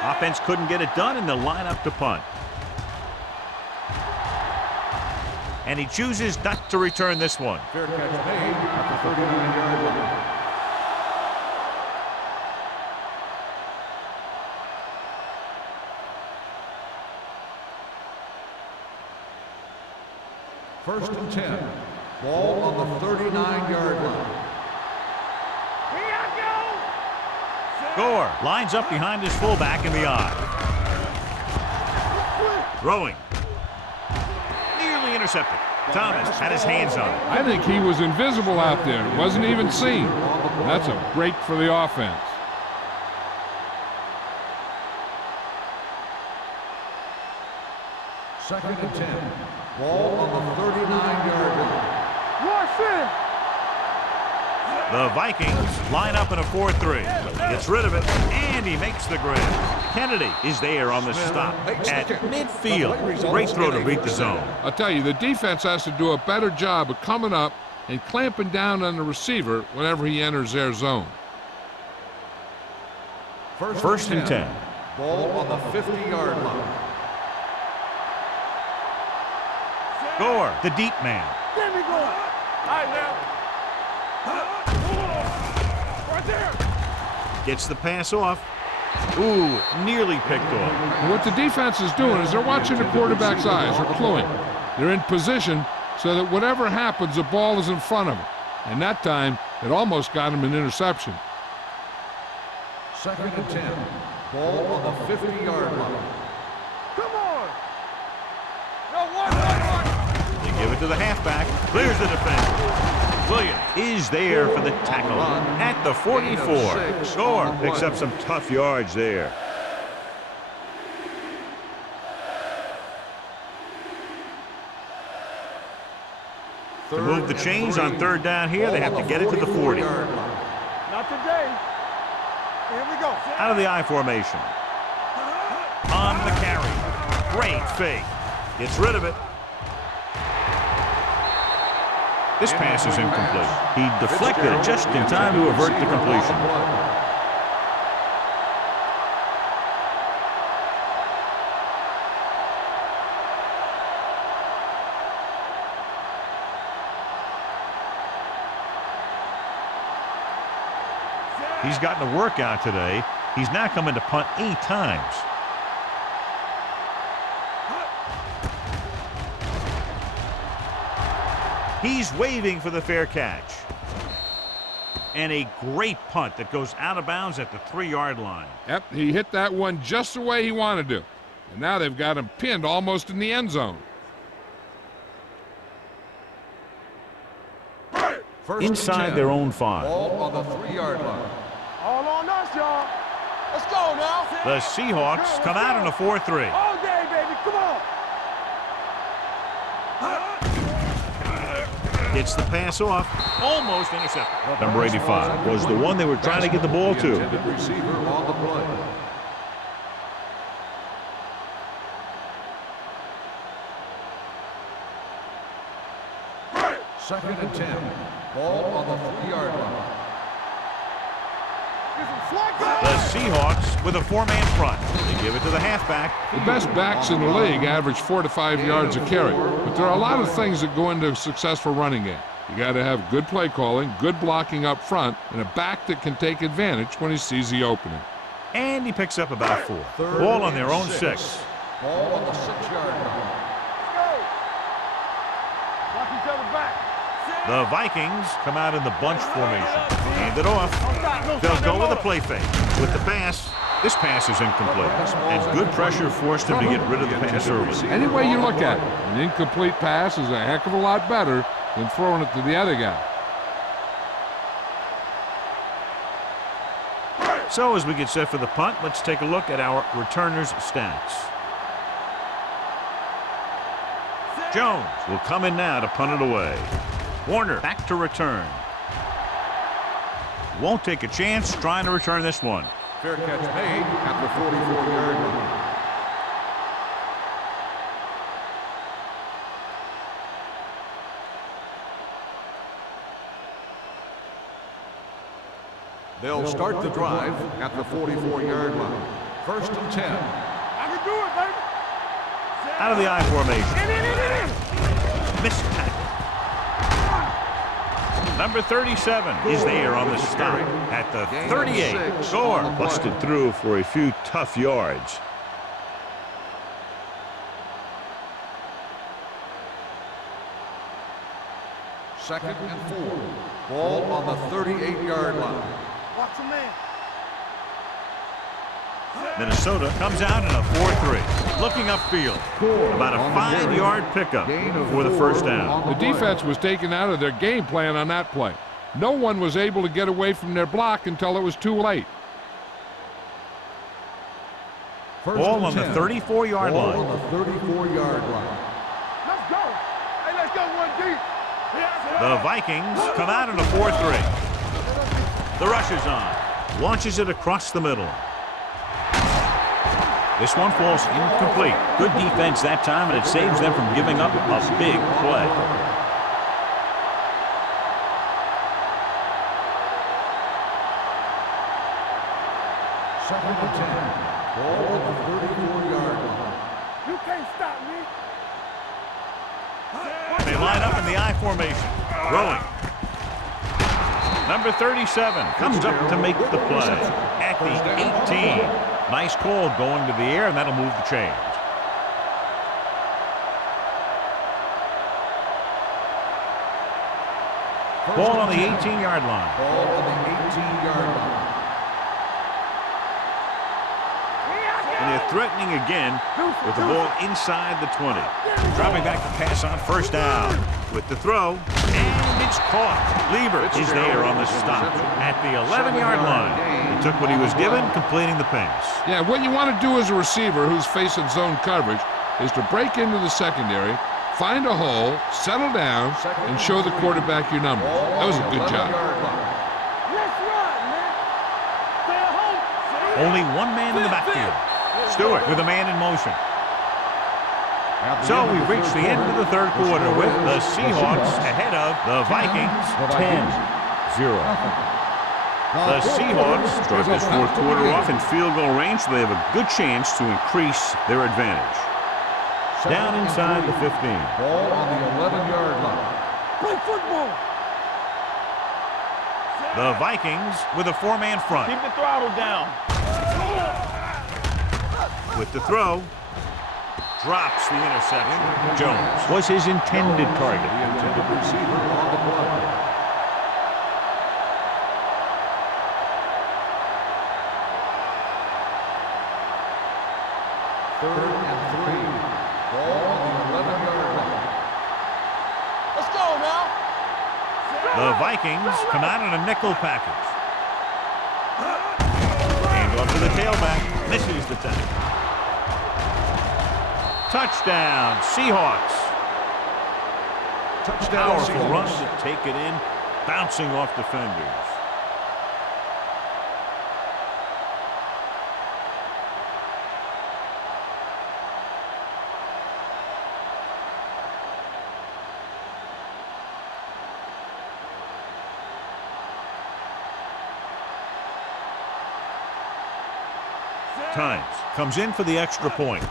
Offense couldn't get it done, and they'll line up to punt. And he chooses not to return this one. Fair catch made at the 39-yard line. First and 10. Ball on the 39-yard line. Gore lines up behind his fullback in the eye. Throwing. Nearly intercepted. Thomas had his hands on it. I think he was invisible out there. Wasn't even seen. That's a break for the offense. Second and 10. Ball on the 39-yard line. The Vikings line up in a 4-3. Gets rid of it, and he makes the grab. Kennedy is there on the stop at midfield. Great throw to beat the zone. I'll tell you, the defense has to do a better job of coming up and clamping down on the receiver whenever he enters their zone. First and 10. Ball on the 50-yard line. Gore, the deep man. Get me going. All right, now. Right there. Gets the pass off. Ooh, nearly picked off. And what the defense is doing is they're watching the quarterback's eyes. They're cluing. They're in position so that whatever happens, the ball is in front of them. And that time, it almost got him an interception. Second and 10. Ball on the 50-yard line. Come on. No, one. They give it to the halfback. Clears the defender. Williams is there for the tackle at the 44. Score picks up some tough yards there. To move the chains on third down here, they have to get it to the 40. Not today. Here we go. Out of the I formation. On the carry. Great fake. Gets rid of it. This pass is incomplete. He deflected it just in time to avert the completion. He's gotten a workout today. He's now coming to punt 8 times. He's waving for the fair catch. And a great punt that goes out of bounds at the 3-yard line. Yep, he hit that one just the way he wanted to. And now they've got him pinned almost in the end zone. Inside their own 5. Ball on the 3-yard line. All on us, y'all. Let's go now. The Seahawks come out in a 4-3. All day, baby. Come on. Gets the pass off. Almost intercepted. Number 85 was the one they were trying to get the ball to. Receiver on the play. Second and 10. Ball on the 3-yard line. The Seahawks with a 4-man front. They give it to the halfback. The best backs in the league average 4 to 5 yards a carry. But there are a lot of things that go into a successful running game. You got to have good play calling, good blocking up front, and a back that can take advantage when he sees the opening. And he picks up about 4. Ball on their own 6. Ball on the 6-yard line. Watch each other back. The Vikings come out in the bunch formation. Hand it off. They'll go with a play fake. With the pass, this pass is incomplete. And good pressure forced him to get rid of the pass early. Any way you look at it, an incomplete pass is a heck of a lot better than throwing it to the other guy. So as we get set for the punt, let's take a look at our returners' stats. Jones will come in now to punt it away. Warner back to return. Won't take a chance trying to return this one. Fair catch made at the 44-yard line. They'll start the drive at the 44-yard line. First and 10. I can do it, baby. Out of the I formation. Missed tackle. Number 37 is there on the stop at the 38. Gore busted through for a few tough yards. Second and 4. Ball on the 38-yard line. Watch your man. Minnesota comes out in a 4-3. Looking upfield. About a 5-yard pickup for the first down. The defense was taken out of their game plan on that play. No one was able to get away from their block until it was too late. Ball on the 34-yard line. Ball on the 34-yard line. Let's go. Hey, let's go one deep. The Vikings come out in a 4-3. The rush is on. Launches it across the middle. This one falls incomplete. Good defense that time, and it saves them from giving up a big play. Second and 10. Ball on the 34-yard line. You can't stop me. They line up in the I formation. Rolling. Number 37 comes up to make the play at the 18. Nice call going to the air, and that'll move the chains. Ball on the 18-yard line. Ball on the 18-yard line. And they're threatening again with the ball inside the 20. Dropping back to pass on first down. With the throw, and it's caught. Lieber is there on the stop at the 11-yard line. He took what he was given, completing the pass. Yeah, what you want to do as a receiver who's facing zone coverage is to break into the secondary, find a hole, settle down, and show the quarterback your number. That was a good job. Let's run, man. Stay at home. Only one man in the backfield. Stewart with a man in motion. So we've reached the end of the third quarter with the Seahawks ahead of the Vikings 10-0. The Seahawks start this fourth quarter off in field goal range, so they have a good chance to increase their advantage. Down inside the 15. Ball on the 11-yard line. Play football. The Vikings with a four-man front. Keep the throttle down. With the throw, drops the interception. Jones was his intended target. The intended receiver on the play. Third and 3. Ball on the 11-yard line. Let's go now. The Vikings come out in a nickel package. Hand off to the tailback. Misses the tackle. Touchdown, Seahawks. Touchdown, Powerful Seahawks. run to take it in, bouncing off defenders. Times comes in for the extra point.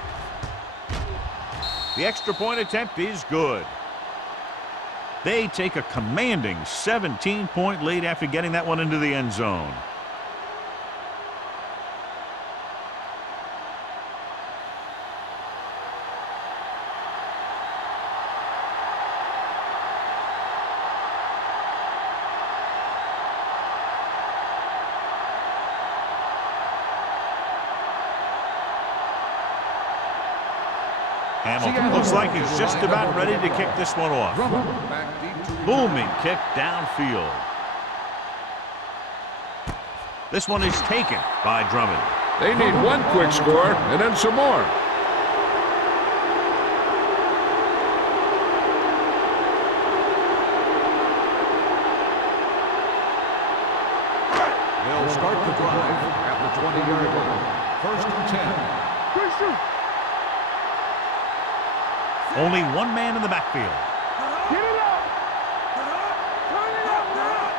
The extra point attempt is good. They take a commanding 17-point lead after getting that one into the end zone. Hamilton looks like he's just about ready to kick this one off. Booming kick downfield. This one is taken by Drummond. They need one quick score and then some more. They'll start the drive at the 20-yard line. First and 10. Quick shoot. Only one man in the backfield. Get it up. Turn it up now.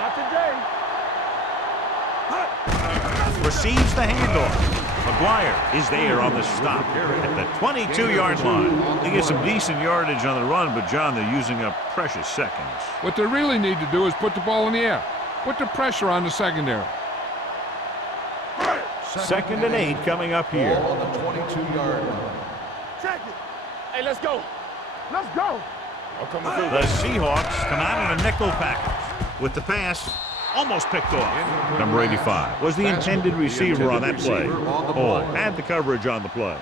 Not today. Receives the handoff. McGuire is there on the stop at the 22-yard line. They get some decent yardage on the run, but, John, they're using up precious seconds. What they really need to do is put the ball in the air. Put the pressure on the secondary. Second and 8 coming up here. Ball on the 22-yard line. Check it. Hey, let's go. Let's go. The Seahawks come out in a nickel package with the pass almost picked off. Number 85 was the intended receiver on that play. Hall had the coverage on the play.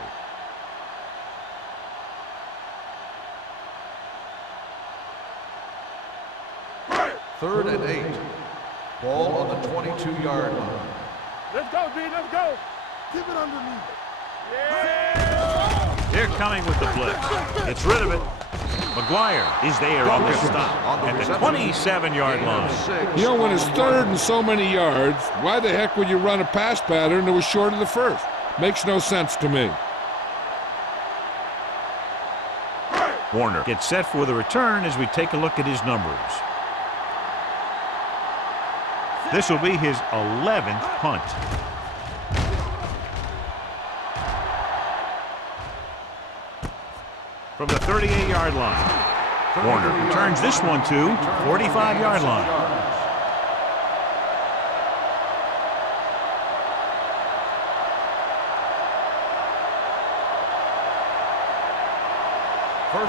Third and 8. Ball on the 22-yard line. Let's go, D. Let's go. Keep it underneath. Yeah. They're coming with the blitz. Gets rid of it. McGuire is there on the stop at the 27-yard line. You know, when it's third and so many yards, why the heck would you run a pass pattern that was short of the first? Makes no sense to me. Warner gets set for the return as we take a look at his numbers. This will be his 11th punt. From the 38-yard line. Warner returns this one to 45-yard line.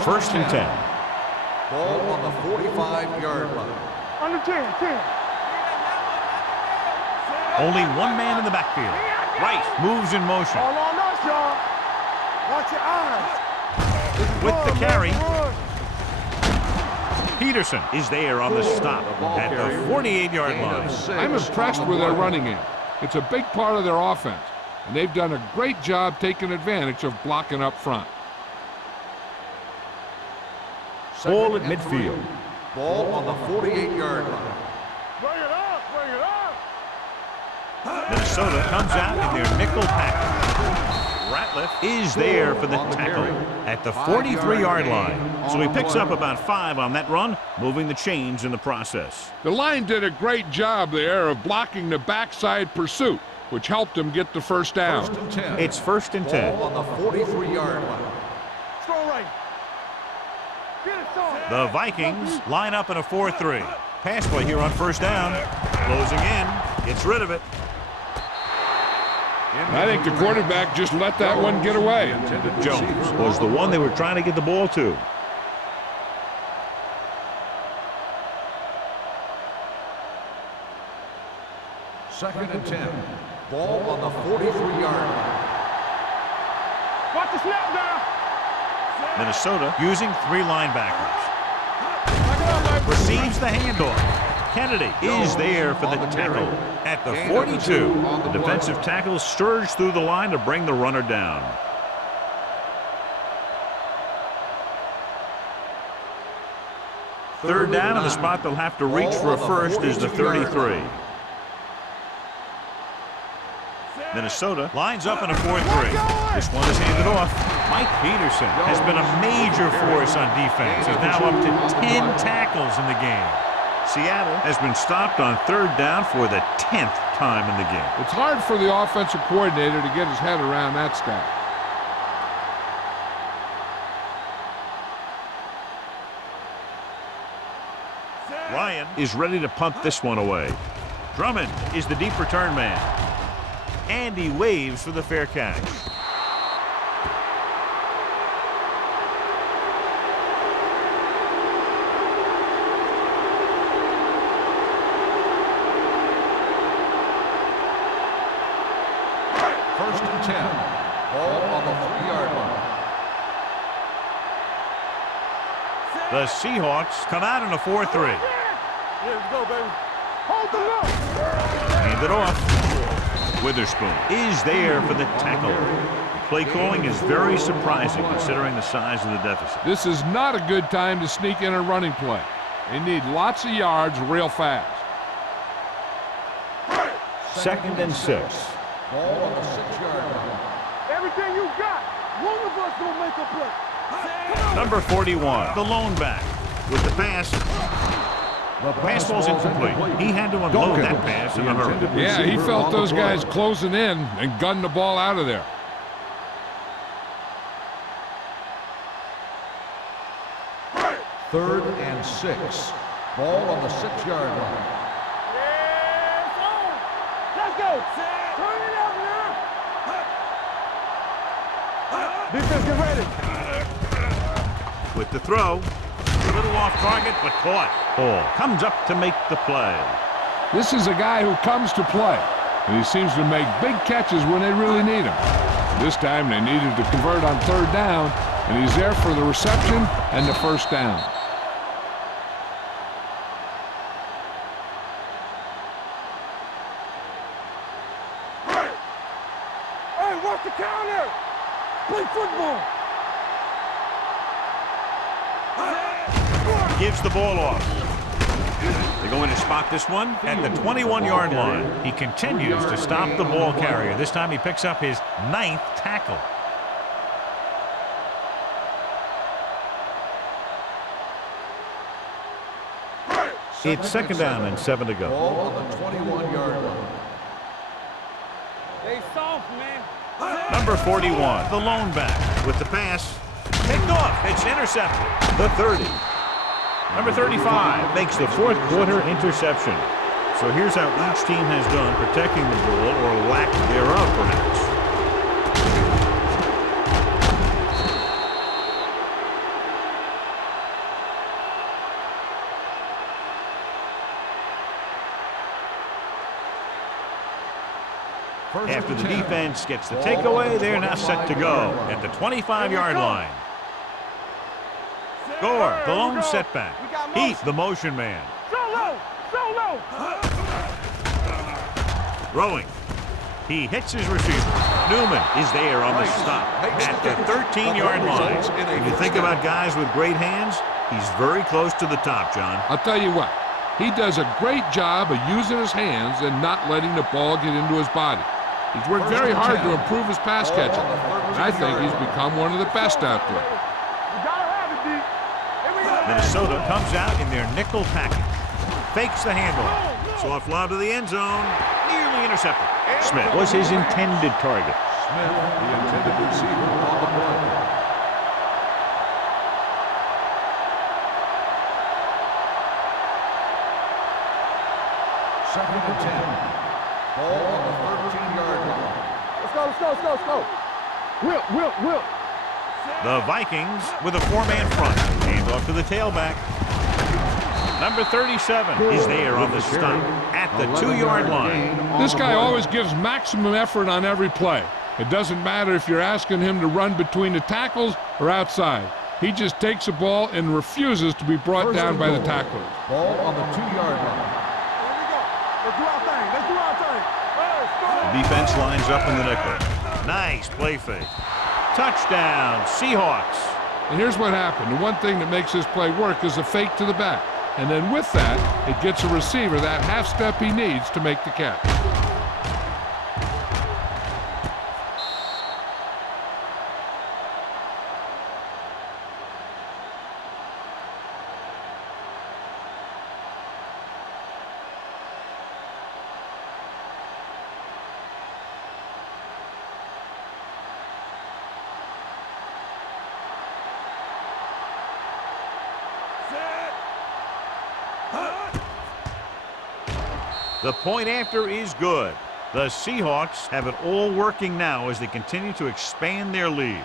First and 10. Ball on the 45-yard line. Under 10, 10. Only one man in the backfield. Right moves in motion. All on us, y'all. Watch your eyes. With the carry. Peterson is there on the stop at the 48-yard line. I'm impressed with their running game. It's a big part of their offense, and they've done a great job taking advantage of blocking up front. Ball at midfield. Ball on the 48-yard line. Bring it up, bring it up. Minnesota comes out in their nickel package. Ratliff is there for the tackle at the 43-yard line. So he picks up about 5 on that run, moving the chains in the process. The line did a great job there of blocking the backside pursuit, which helped him get the first down. It's 1st and 10. Ball on the 43-yard line. Strong right. Get it, strong. The Vikings line up in a 4-3. Pass play here on 1st down. Closing in. Gets rid of it. I think the quarterback just let that one get away. Jones was the one they were trying to get the ball to. Second and 10. Ball on the 43-yard line. Watch the snap down. Minnesota using 3 linebackers. Receives the handoff. Kennedy is there for the tackle at the 42. The defensive tackle surged through the line to bring the runner down. Third down, and the spot they'll have to reach for a first is the 33. Minnesota lines up in a 4-3. This one is handed off. Mike Peterson has been a major force on defense. He's now up to 10 tackles in the game. Seattle has been stopped on 3rd down for the 10th time in the game. It's hard for the offensive coordinator to get his head around that stat. Ryan is ready to punt this one away. Drummond is the deep return man. And he waves for the fair catch. First and 10. Ball on the 3-yard line. The Seahawks come out in a 4-3. Yeah, let's go, baby. Hold the look. Hand it off. Witherspoon is there for the tackle. The play calling is very surprising considering the size of the deficit. This is not a good time to sneak in a running play. They need lots of yards real fast. 2nd and 6. Ball on the 6-yard line. Everything you got. One of us gonna make a play. Number 41, the lone back with the pass. Pass ball's incomplete. He had to unload that pass in a hurry. Yeah, he felt those guys closing in and gunned the ball out of there. Third and 6. Ball on the 6-yard line. Yes, on. Let's go. Turn it up now. Defense, get ready. With the throw, a little off target, but caught. Ball comes up to make the play. This is a guy who comes to play, and he seems to make big catches when they really need him. This time they needed to convert on 3rd down, and he's there for the reception and the 1st down. Hey, watch the counter. Play football. Gives the ball off. They're going to spot this one at the 21-yard line. He continues to stop the ball carrier. This time he picks up his 9th tackle. It's 2nd down and 7 to go. Ball on the 21-yard line. They soft, man. Number 41, the lone back with the pass. Picked off. It's intercepted. The 30. Number 35 makes the 4th quarter interception. So here's how each team has done protecting the ball, or lack thereof, perhaps. After the defense gets the takeaway, they're now set to go at the 25-yard line. Gore, the lone setback. Heath, the motion man. Solo. Throwing. He hits his receiver. Newman is there on the stop at the 13-yard line. When you think about guys with great hands, he's very close to the top, John. I'll tell you what, he does a great job of using his hands and not letting the ball get into his body. He's worked very hard to improve his pass catching. And I think he's become one of the best out there. You gotta have it, D. Here we go. Minnesota comes out in their nickel package. Fakes the handoff. Soft lob to the end zone. Nearly intercepted. Smith was his intended target. Smith, the intended receiver on the play. Second and 10. Ball on the 13-yard line. Let's go. Whip. The Vikings with a four-man front. Handoff to the tailback. Number 37 is there on the stop at the 2-yard line. This guy always gives maximum effort on every play. It doesn't matter if you're asking him to run between the tackles or outside. He just takes the ball and refuses to be brought down by the tacklers. Ball on the 2-yard line. Here we go. Let's do our thing. The defense lines up in the nickel. Nice play fake. Touchdown, Seahawks. And here's what happened. The one thing that makes this play work is a fake to the back. And then with that, it gets a receiver that half step he needs to make the catch. The point after is good. The Seahawks have it all working now as they continue to expand their lead.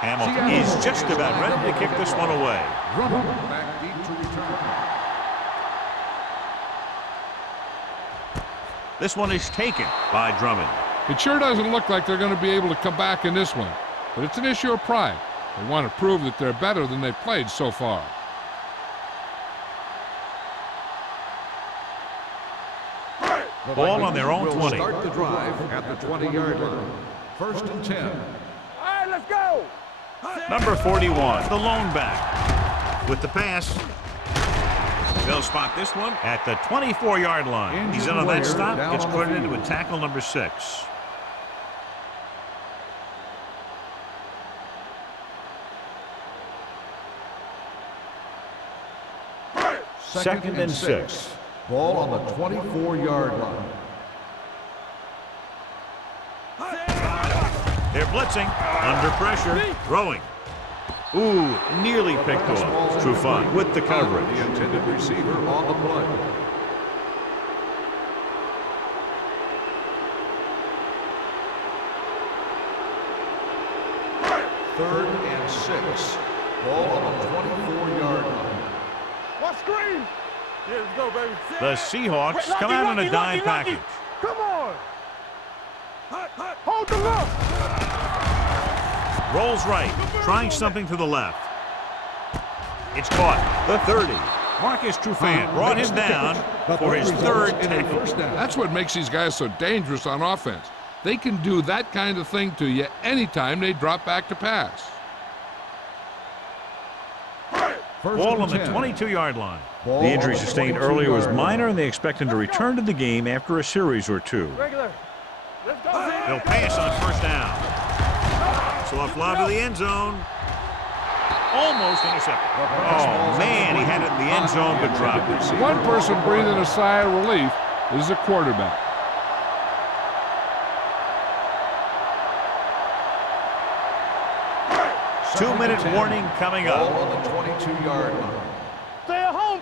Hamilton is just about ready to kick this one away. Drummond back deep to return. This one is taken by Drummond. It sure doesn't look like they're going to be able to come back in this one, but it's an issue of pride. They want to prove that they're better than they've played so far. Ball on their own 20. Start the drive at the 20-yard line. First and 10. All right, let's go. Number 41, the lone back. With the pass. They'll spot this one at the 24-yard line. He's in on that stop. Gets credited with tackle number 6. Second and 6. Ball on the 24-yard line. They're blitzing. Under pressure. Throwing. Ooh, nearly picked off. Trufant with the coverage. The intended receiver on the play. Third and 6. Ball on the 24-yard line. What screen? Yeah, let's go, baby. The Seahawks come out in a dime package. Come on. Hold the look. Rolls right, trying something to the left. It's caught. The 30. Marcus Trufant brought him down for his third tackle. That's what makes these guys so dangerous on offense. They can do that kind of thing to you anytime they drop back to pass. Ball on the 22-yard line. The injury sustained earlier was minor, and they expect him to return to the game after a series or two. Regular. Let's go. They'll pass on first down. Soft lob to the end zone. Almost intercepted. Oh, man, he had it in the end zone but dropped it. One person breathing a sigh of relief is the quarterback. Two-minute warning coming Ball up. on the 22-yard line. Stay at home.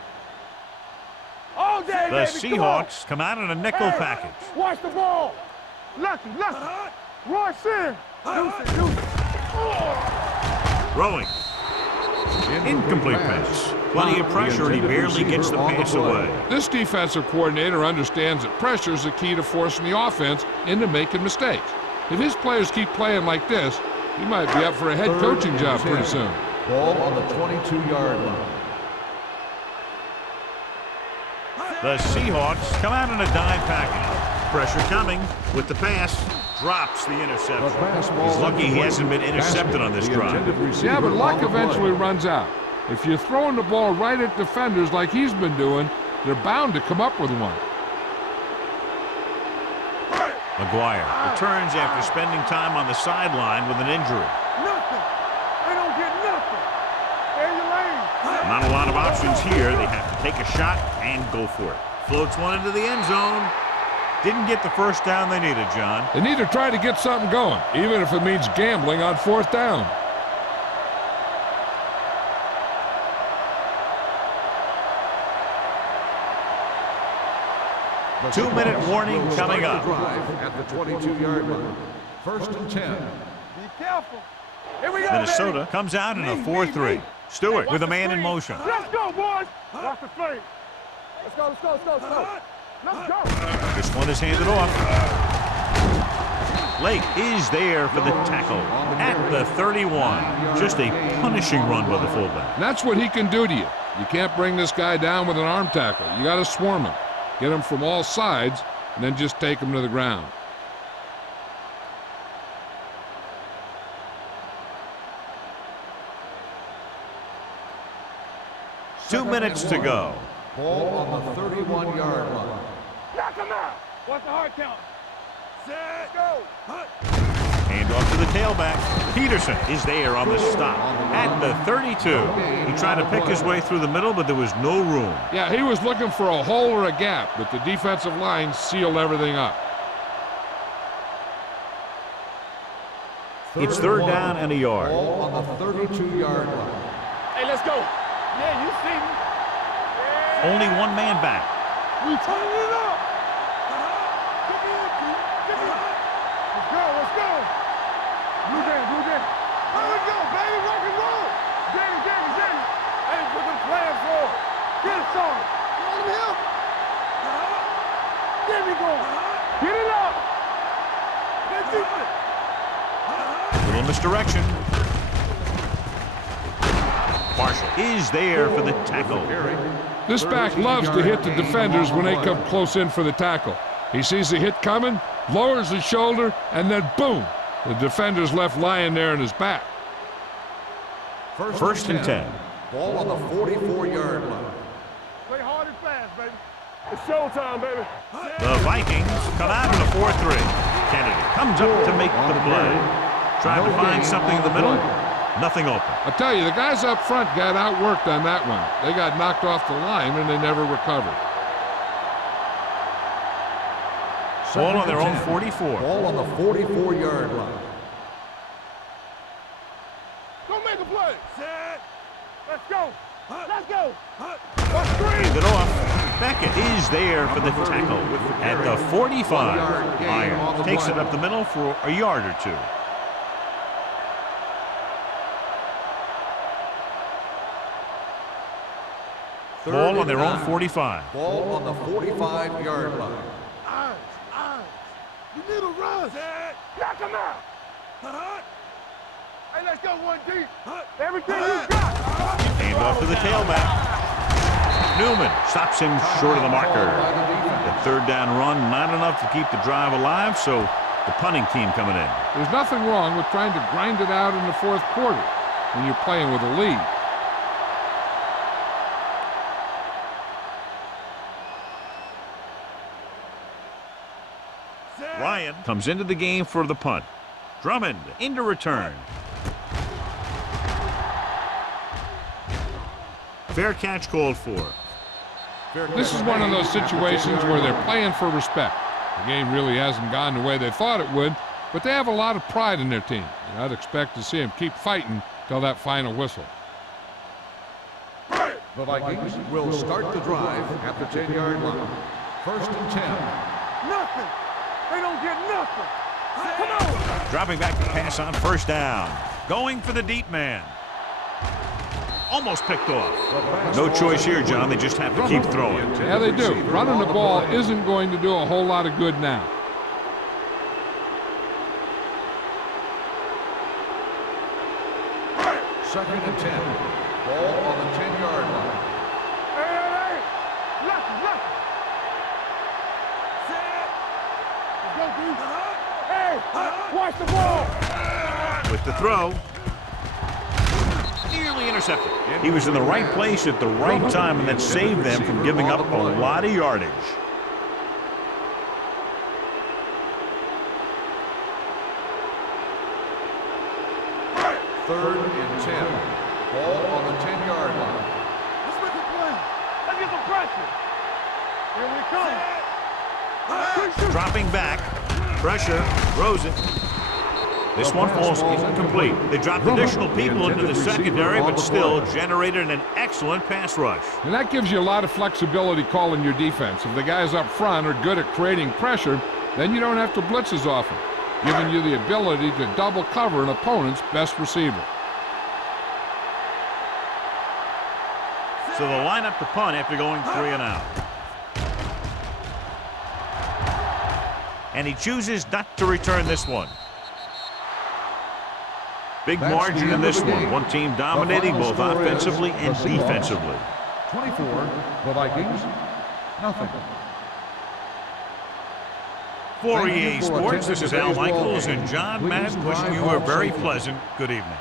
All day, The baby. Seahawks come out in a nickel package. Watch the ball. Lucky. Roy Sin. Deuce. Throwing. Incomplete pass. Plenty of pressure, and he barely gets the pass away. This defensive coordinator understands that pressure is the key to forcing the offense into making mistakes. If his players keep playing like this, he might be up for a head coaching job pretty soon. Ball on the 22-yard line. The Seahawks come out in a dime package. Pressure coming with the pass. Drops the interception. He's lucky he hasn't been intercepted on this drive. Yeah, but luck eventually runs out. If you're throwing the ball right at defenders like he's been doing, they're bound to come up with one. McGuire returns after spending time on the sideline with an injury. Nothing. They don't get nothing. Stay in your lane. Not a lot of options here. They have to take a shot and go for it. Floats one into the end zone. Didn't get the first down they needed, John. They need to try to get something going, even if it means gambling on 4th down. The 2-minute warning will coming start up. the drive at the 22-yard line. 1st and 10. Be careful. Here we go, Minnesota baby. comes out in a Me, 4-3. me. Stewart Hey, with a watch man the in screen. motion. Let's go, boys. Watch the screen. Let's go, let's go, let's go, let's go. Let's go. This one is handed off. Lake is there for the tackle at the 31. Just a punishing run by the fullback. And that's what he can do to you. You can't bring this guy down with an arm tackle. You got to swarm him. Get him from all sides, and then just take him to the ground. Two minutes to go. Ball on the 31-yard line. Knock him out. What's the hard count? Set. Go. Hand off to the tailback. Peterson is there on the stop at the 32. He tried to pick his way through the middle, but there was no room. Yeah, he was looking for a hole or a gap, but the defensive line sealed everything up. It's 3rd down and a yard. Ball on the 32-yard line. Hey, let's go. Yeah, you see me. Only one man back. We turn it up. Give me in, Pete. Give me in. Let's go, let's go. Blue game, blue game. Here we go, baby. Rock and roll. Danny, Danny, Danny. Hey, put them plans on. Get us on. Let him help. There we go. Get it up. Let's do it. Little misdirection. Marshall is there for the tackle. This back loves to hit the defenders when they come close in for the tackle. He sees the hit coming, lowers his shoulder, and then boom, the defender's left lying there in his back. 1st and 10. Ball on the 44-yard line. Play hard and fast, baby. It's showtime, baby. The Vikings come out in a 4-3. Kennedy comes up to make the play. Trying to find something in the middle. Nothing open. I tell you, the guys up front got outworked on that one. They got knocked off the line and they never recovered. Ball on their own 44. Ball on the 44-yard line. Go make a play. Set. Let's go. Let's go. Let's screen. Hand it off. Beckett is there for the tackle at the 45. Myers takes it up the middle for a yard or two. Ball on their own 45. Ball on the 45-yard line. Eyes. You need a run. Set. Knock him out. Hey, let's go, 1D. Everything you got. Hand off to the tailback. Newman stops him short of the marker. The 3rd down run, not enough to keep the drive alive, so the punting team coming in. There's nothing wrong with trying to grind it out in the 4th quarter when you're playing with a lead. Ryan comes into the game for the punt. Drummond into return. Fair catch called for. This is one of those situations where they're playing for respect. The game really hasn't gone the way they thought it would, but they have a lot of pride in their team. And I'd expect to see them keep fighting till that final whistle. The Vikings will start the drive at the 10-yard line. 1st and 10. Nothing. They don't get nothing. Come on. Dropping back to pass on 1st down. Going for the deep man. Almost picked off. No choice here, John. They just have to keep throwing. Yeah, they do. Running the ball isn't going to do a whole lot of good now. Second and 10. Ball on the 10-yard line. Hey. Left. Hey, watch the ball. With the throw. Nearly intercepted. He was in the right place at the right time, and that saved them from giving up a lot of yardage. Third and 10. Ball on the 10-yard line. Let's make a play. Let's get some pressure. Here we come. Dropping back. Pressure. Throws it. This one falls incomplete. They dropped additional people into the secondary, but still generated an excellent pass rush. And that gives you a lot of flexibility calling your defense. If the guys up front are good at creating pressure, then you don't have to blitz as often, giving you the ability to double cover an opponent's best receiver. So they'll line up the punt after going 3 and out. And he chooses not to return this one. Big margin in this one. One team dominating both offensively and defensively. 24, the Vikings, nothing. For EA Sports, this is Al Michaels and John Madden wishing you a very pleasant good evening.